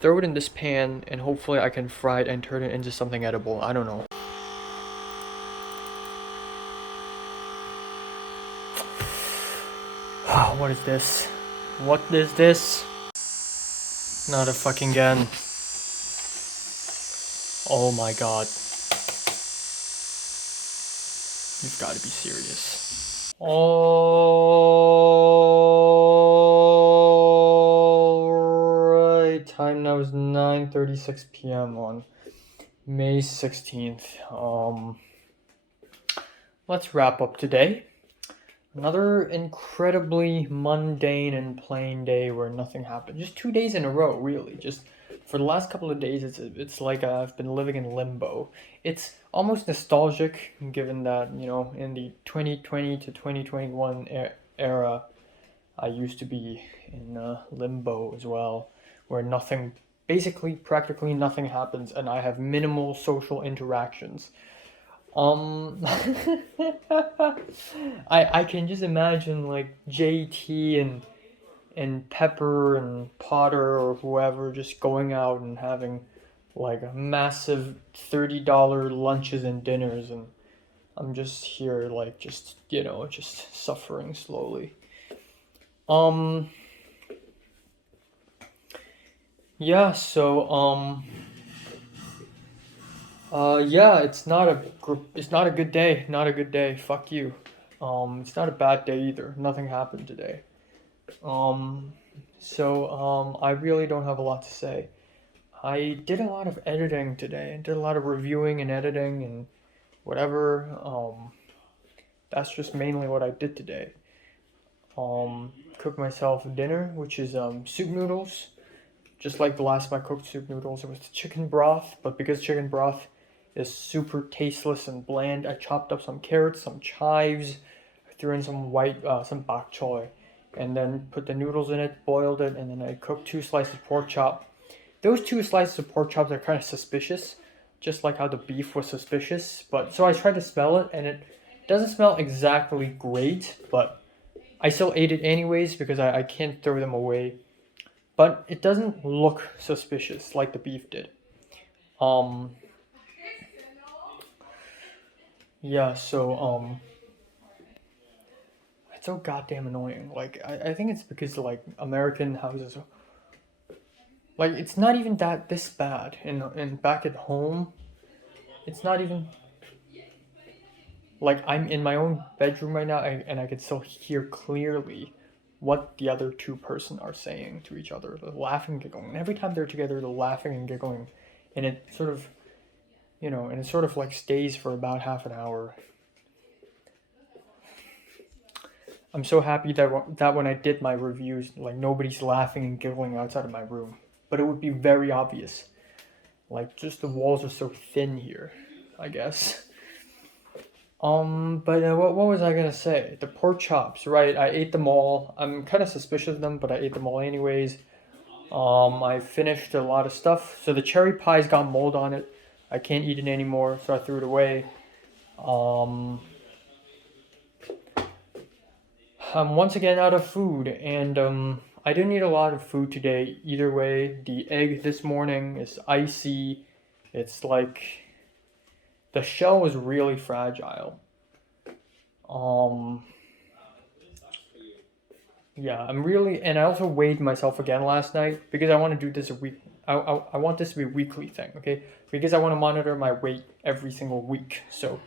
throw it in this pan, and hopefully I can fry it and turn it into something edible. I don't know. What is this? What is this? Not a fucking again. Oh my god. You've got to be serious. Alright, time now is 9:36 p.m. on May 16th. Let's wrap up today. Another incredibly mundane and plain day where nothing happened. Just 2 days in a row, really. Just for the last couple of days, it's like I've been living in limbo. It's almost nostalgic, given that, you know, in the 2020 to 2021 era, I used to be in limbo as well, where nothing, basically, practically nothing happens, and I have minimal social interactions. I can just imagine like JT and Pepper and Potter or whoever just going out and having like a massive $30 lunches and dinners, and I'm just here like just, you know, just suffering slowly. Um yeah, so yeah, it's not a good day. Not a good day. Fuck you. It's not a bad day either. Nothing happened today. Um, I really don't have a lot to say. I did a lot of editing today. I did a lot of reviewing and editing and whatever. That's just mainly what I did today. Cooked myself dinner, which is soup noodles. Just like the last time I cooked soup noodles, it was chicken broth, but because chicken broth is super tasteless and bland, I chopped up some carrots, some chives, threw in some bok choy, and then put the noodles in it, boiled it, and then I cooked 2 slices of pork chop. Those 2 slices of pork chops are kind of suspicious, just like how the beef was suspicious. But so I tried to smell it, and it doesn't smell exactly great, but I still ate it anyways because I can't throw them away. But it doesn't look suspicious like the beef did. Um, yeah, so so goddamn annoying. Like, I think it's because, like, American houses, like, it's not even this bad. And back at home, it's not even, like, I'm in my own bedroom right now, and I can still hear clearly what the other two person are saying to each other. They're laughing and giggling. And every time they're together, they're laughing and giggling. And it sort of, and it sort of, like, stays for about half an hour. I'm so happy that when I did my reviews, like, nobody's laughing and giggling outside of my room. But it would be very obvious. Like, just the walls are so thin here, I guess. But what was I gonna say? The pork chops, right? I ate them all. I'm kind of suspicious of them, but I ate them all anyways. I finished a lot of stuff. So the cherry pie's got mold on it. I can't eat it anymore, so I threw it away. I'm once again out of food, and I didn't eat a lot of food today either way. The egg this morning is icy. It's like the shell was really fragile. Yeah, and I also weighed myself again last night because I want to do this a week. I want this to be a weekly thing, okay? Because I want to monitor my weight every single week. So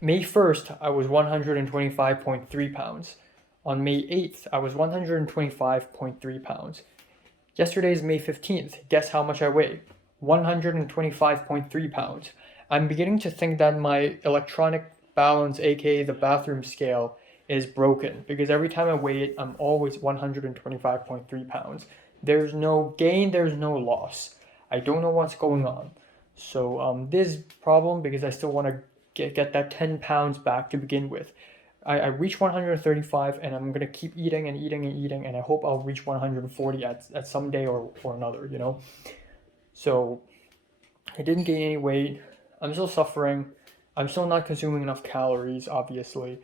May 1st, I was 125.3 pounds. On May 8th, I was 125.3 pounds. Yesterday is May 15th. Guess how much I weigh? 125.3 pounds. I'm beginning to think that my electronic balance, aka the bathroom scale, is broken because every time I weigh it, I'm always 125.3 pounds. There's no gain, there's no loss. I don't know what's going on. So this problem because I still want to get that 10 pounds back to begin with. I reached 135 and I'm gonna keep eating and eating and eating, and I hope I'll reach 140 at some day or another, So I didn't gain any weight. I'm still suffering. I'm still not consuming enough calories, obviously.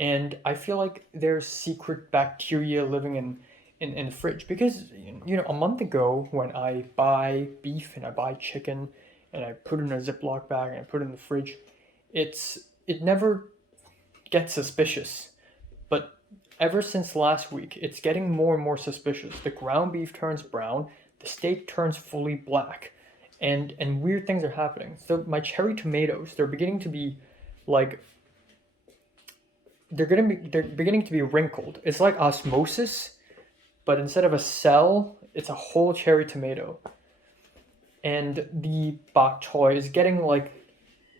And I feel like there's secret bacteria living in the fridge because a month ago when I buy beef and I buy chicken and I put it in a Ziploc bag and I put it in the fridge, it never gets suspicious. But ever since last week, it's getting more and more suspicious. The ground beef turns brown, the steak turns fully black, and weird things are happening. So my cherry tomatoes, they're beginning to be like they're beginning to be wrinkled. It's like osmosis, but instead of a cell, it's a whole cherry tomato. And the bok choy is getting like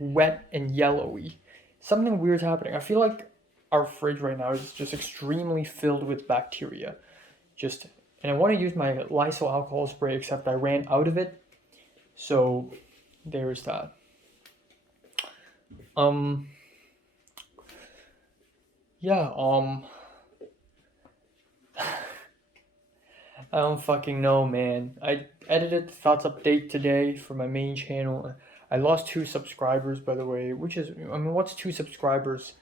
wet and yellowy. Something weird's happening. I feel like our fridge right now is just extremely filled with bacteria. And I want to use my Lysol alcohol spray, except I ran out of it. So there's that. Yeah, I don't fucking know, man. I edited the Thoughts Update today for my main channel. I lost 2 subscribers, by the way, what's 2 subscribers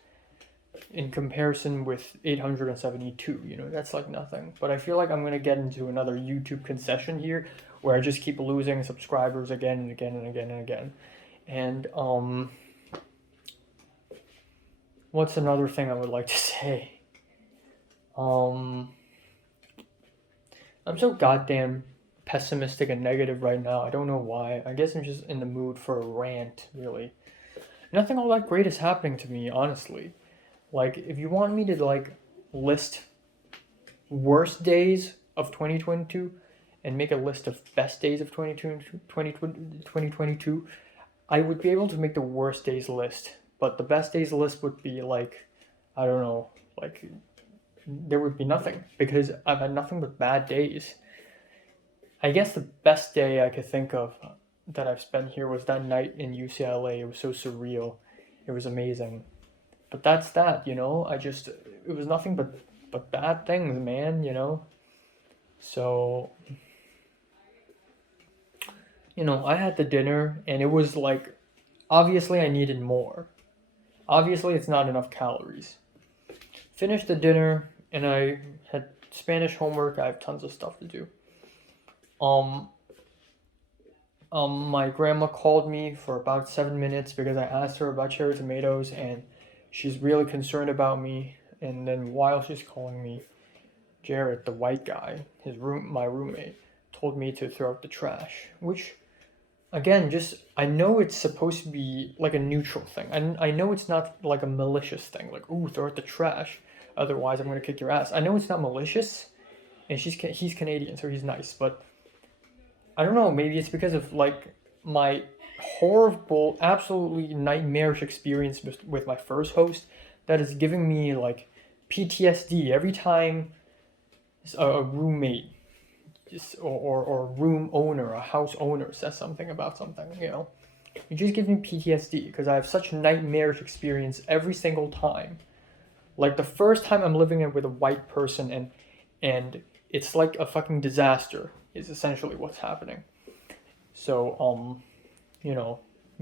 in comparison with 872? That's like nothing. But I feel like I'm going to get into another YouTube concession here where I just keep losing subscribers again and again and again and again. And, what's another thing I would like to say? I'm so goddamn pessimistic and negative right now. I don't know why. I guess I'm just in the mood for a rant, really. Nothing all that great is happening to me, honestly. Like, if you want me to, like, list worst days of 2022 and make a list of best days of 2022, I would be able to make the worst days list. But the best days list would be, like, I don't know, like, there would be nothing because I've had nothing but bad days. I guess the best day I could think of that I've spent here was that night in UCLA. It was so surreal. It was amazing. But that's that, it was nothing but bad things, man, So, I had the dinner and it was like, obviously I needed more. Obviously it's not enough calories. Finished the dinner and I had Spanish homework. I have tons of stuff to do. My grandma called me for about 7 minutes because I asked her about cherry tomatoes and she's really concerned about me. and then while she's calling me, Jared, the white guy, my roommate, told me to throw out the trash, which, again, just, I know it's supposed to be like a neutral thing. I know it's not like a malicious thing, like, ooh, throw out the trash, otherwise I'm gonna kick your ass. I know it's not malicious, and he's Canadian, so he's nice, but I don't know, maybe it's because of, like, my horrible, absolutely nightmarish experience with my first host that is giving me, like, PTSD every time a roommate or a room owner, a house owner says something about something, It just gives me PTSD because I have such nightmarish experience every single time. Like the first time I'm living in with a white person and it's like a fucking disaster is essentially what's happening. So, I'm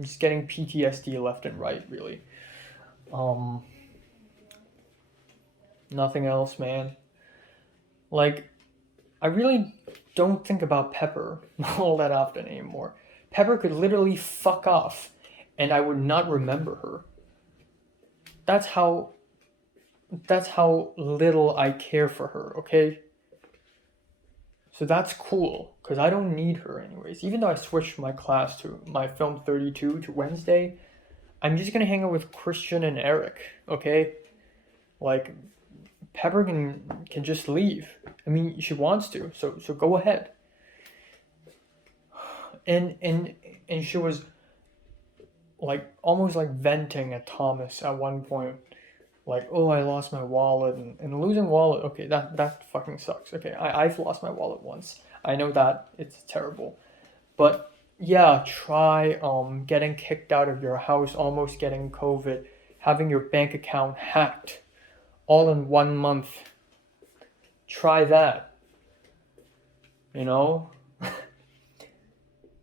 just getting PTSD left and right, really. Nothing else, man. Like, I really don't think about Pepper all that often anymore. Pepper could literally fuck off, and I would not remember her. That's how little I care for her, okay? So that's cool, because I don't need her anyways. Even though I switched my class to my film 32 to Wednesday, I'm just gonna hang out with Christian and Eric, okay? Like, Pepper can just leave. I mean, she wants to, so go ahead. And she was like almost like venting at Thomas at one point, like, oh, I lost my wallet, and losing wallet, okay, that fucking sucks. Okay, I've lost my wallet once. I know that it's terrible, but yeah, try getting kicked out of your house, almost getting COVID, having your bank account hacked, all in 1 month. Try that. You know.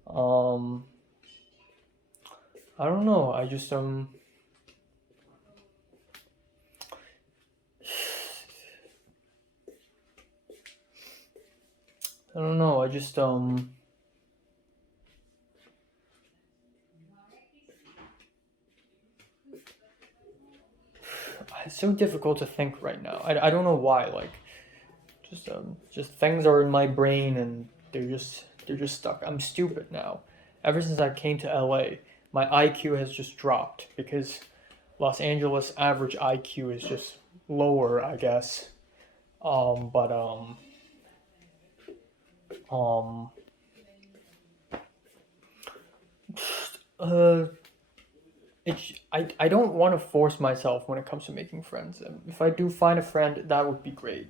I don't know. I just I don't know. I just it's so difficult to think right now. I don't know why. Like, just things are in my brain and they're just stuck. I'm stupid now. Ever since I came to LA, my IQ has just dropped because Los Angeles average IQ is just lower, I guess. But I don't want to force myself when it comes to making friends. If I do find a friend, that would be great.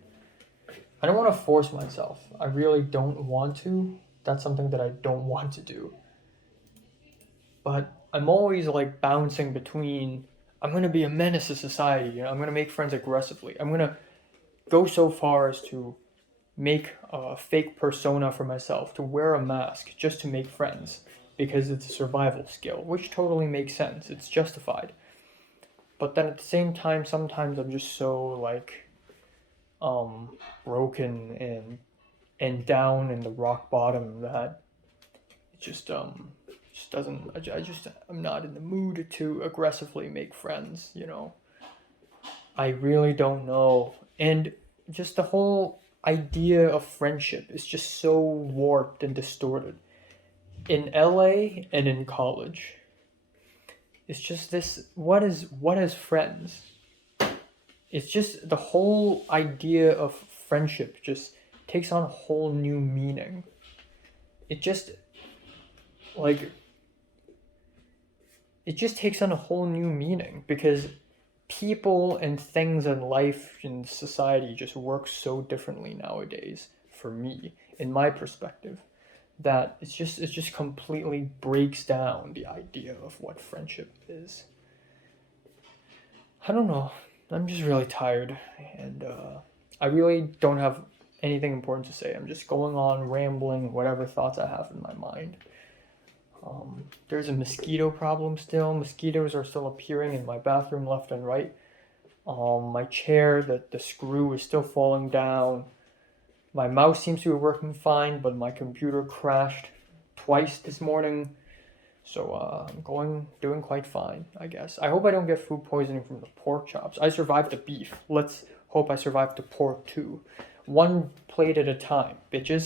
I don't want to force myself. I really don't want to. That's something that I don't want to do. But I'm always like bouncing between, I'm going to be a menace to society, I'm going to make friends aggressively. I'm going to go so far as to make a fake persona for myself, to wear a mask just to make friends because it's a survival skill, which totally makes sense. It's justified. But then at the same time, sometimes I'm just so like broken and down in the rock bottom that it just doesn't. I'm not in the mood to aggressively make friends. I really don't know, and just the whole idea of friendship is just so warped and distorted in LA and in college. It's just this. What is friends? It's just the whole idea of friendship just takes on a whole new meaning. It just takes on a whole new meaning because people and things and life and society just work so differently nowadays for me, in my perspective, that it just completely breaks down the idea of what friendship is. I don't know. I'm just really tired, and I really don't have anything important to say. I'm just going on rambling whatever thoughts I have in my mind. There's a mosquito problem still. Mosquitoes are still appearing in my bathroom left and right. My chair, the screw is still falling down. My mouse seems to be working fine, but my computer crashed twice this morning. So I'm doing quite fine, I guess. I hope I don't get food poisoning from the pork chops. I survived the beef. Let's hope I survived the pork too. One plate at a time, bitches.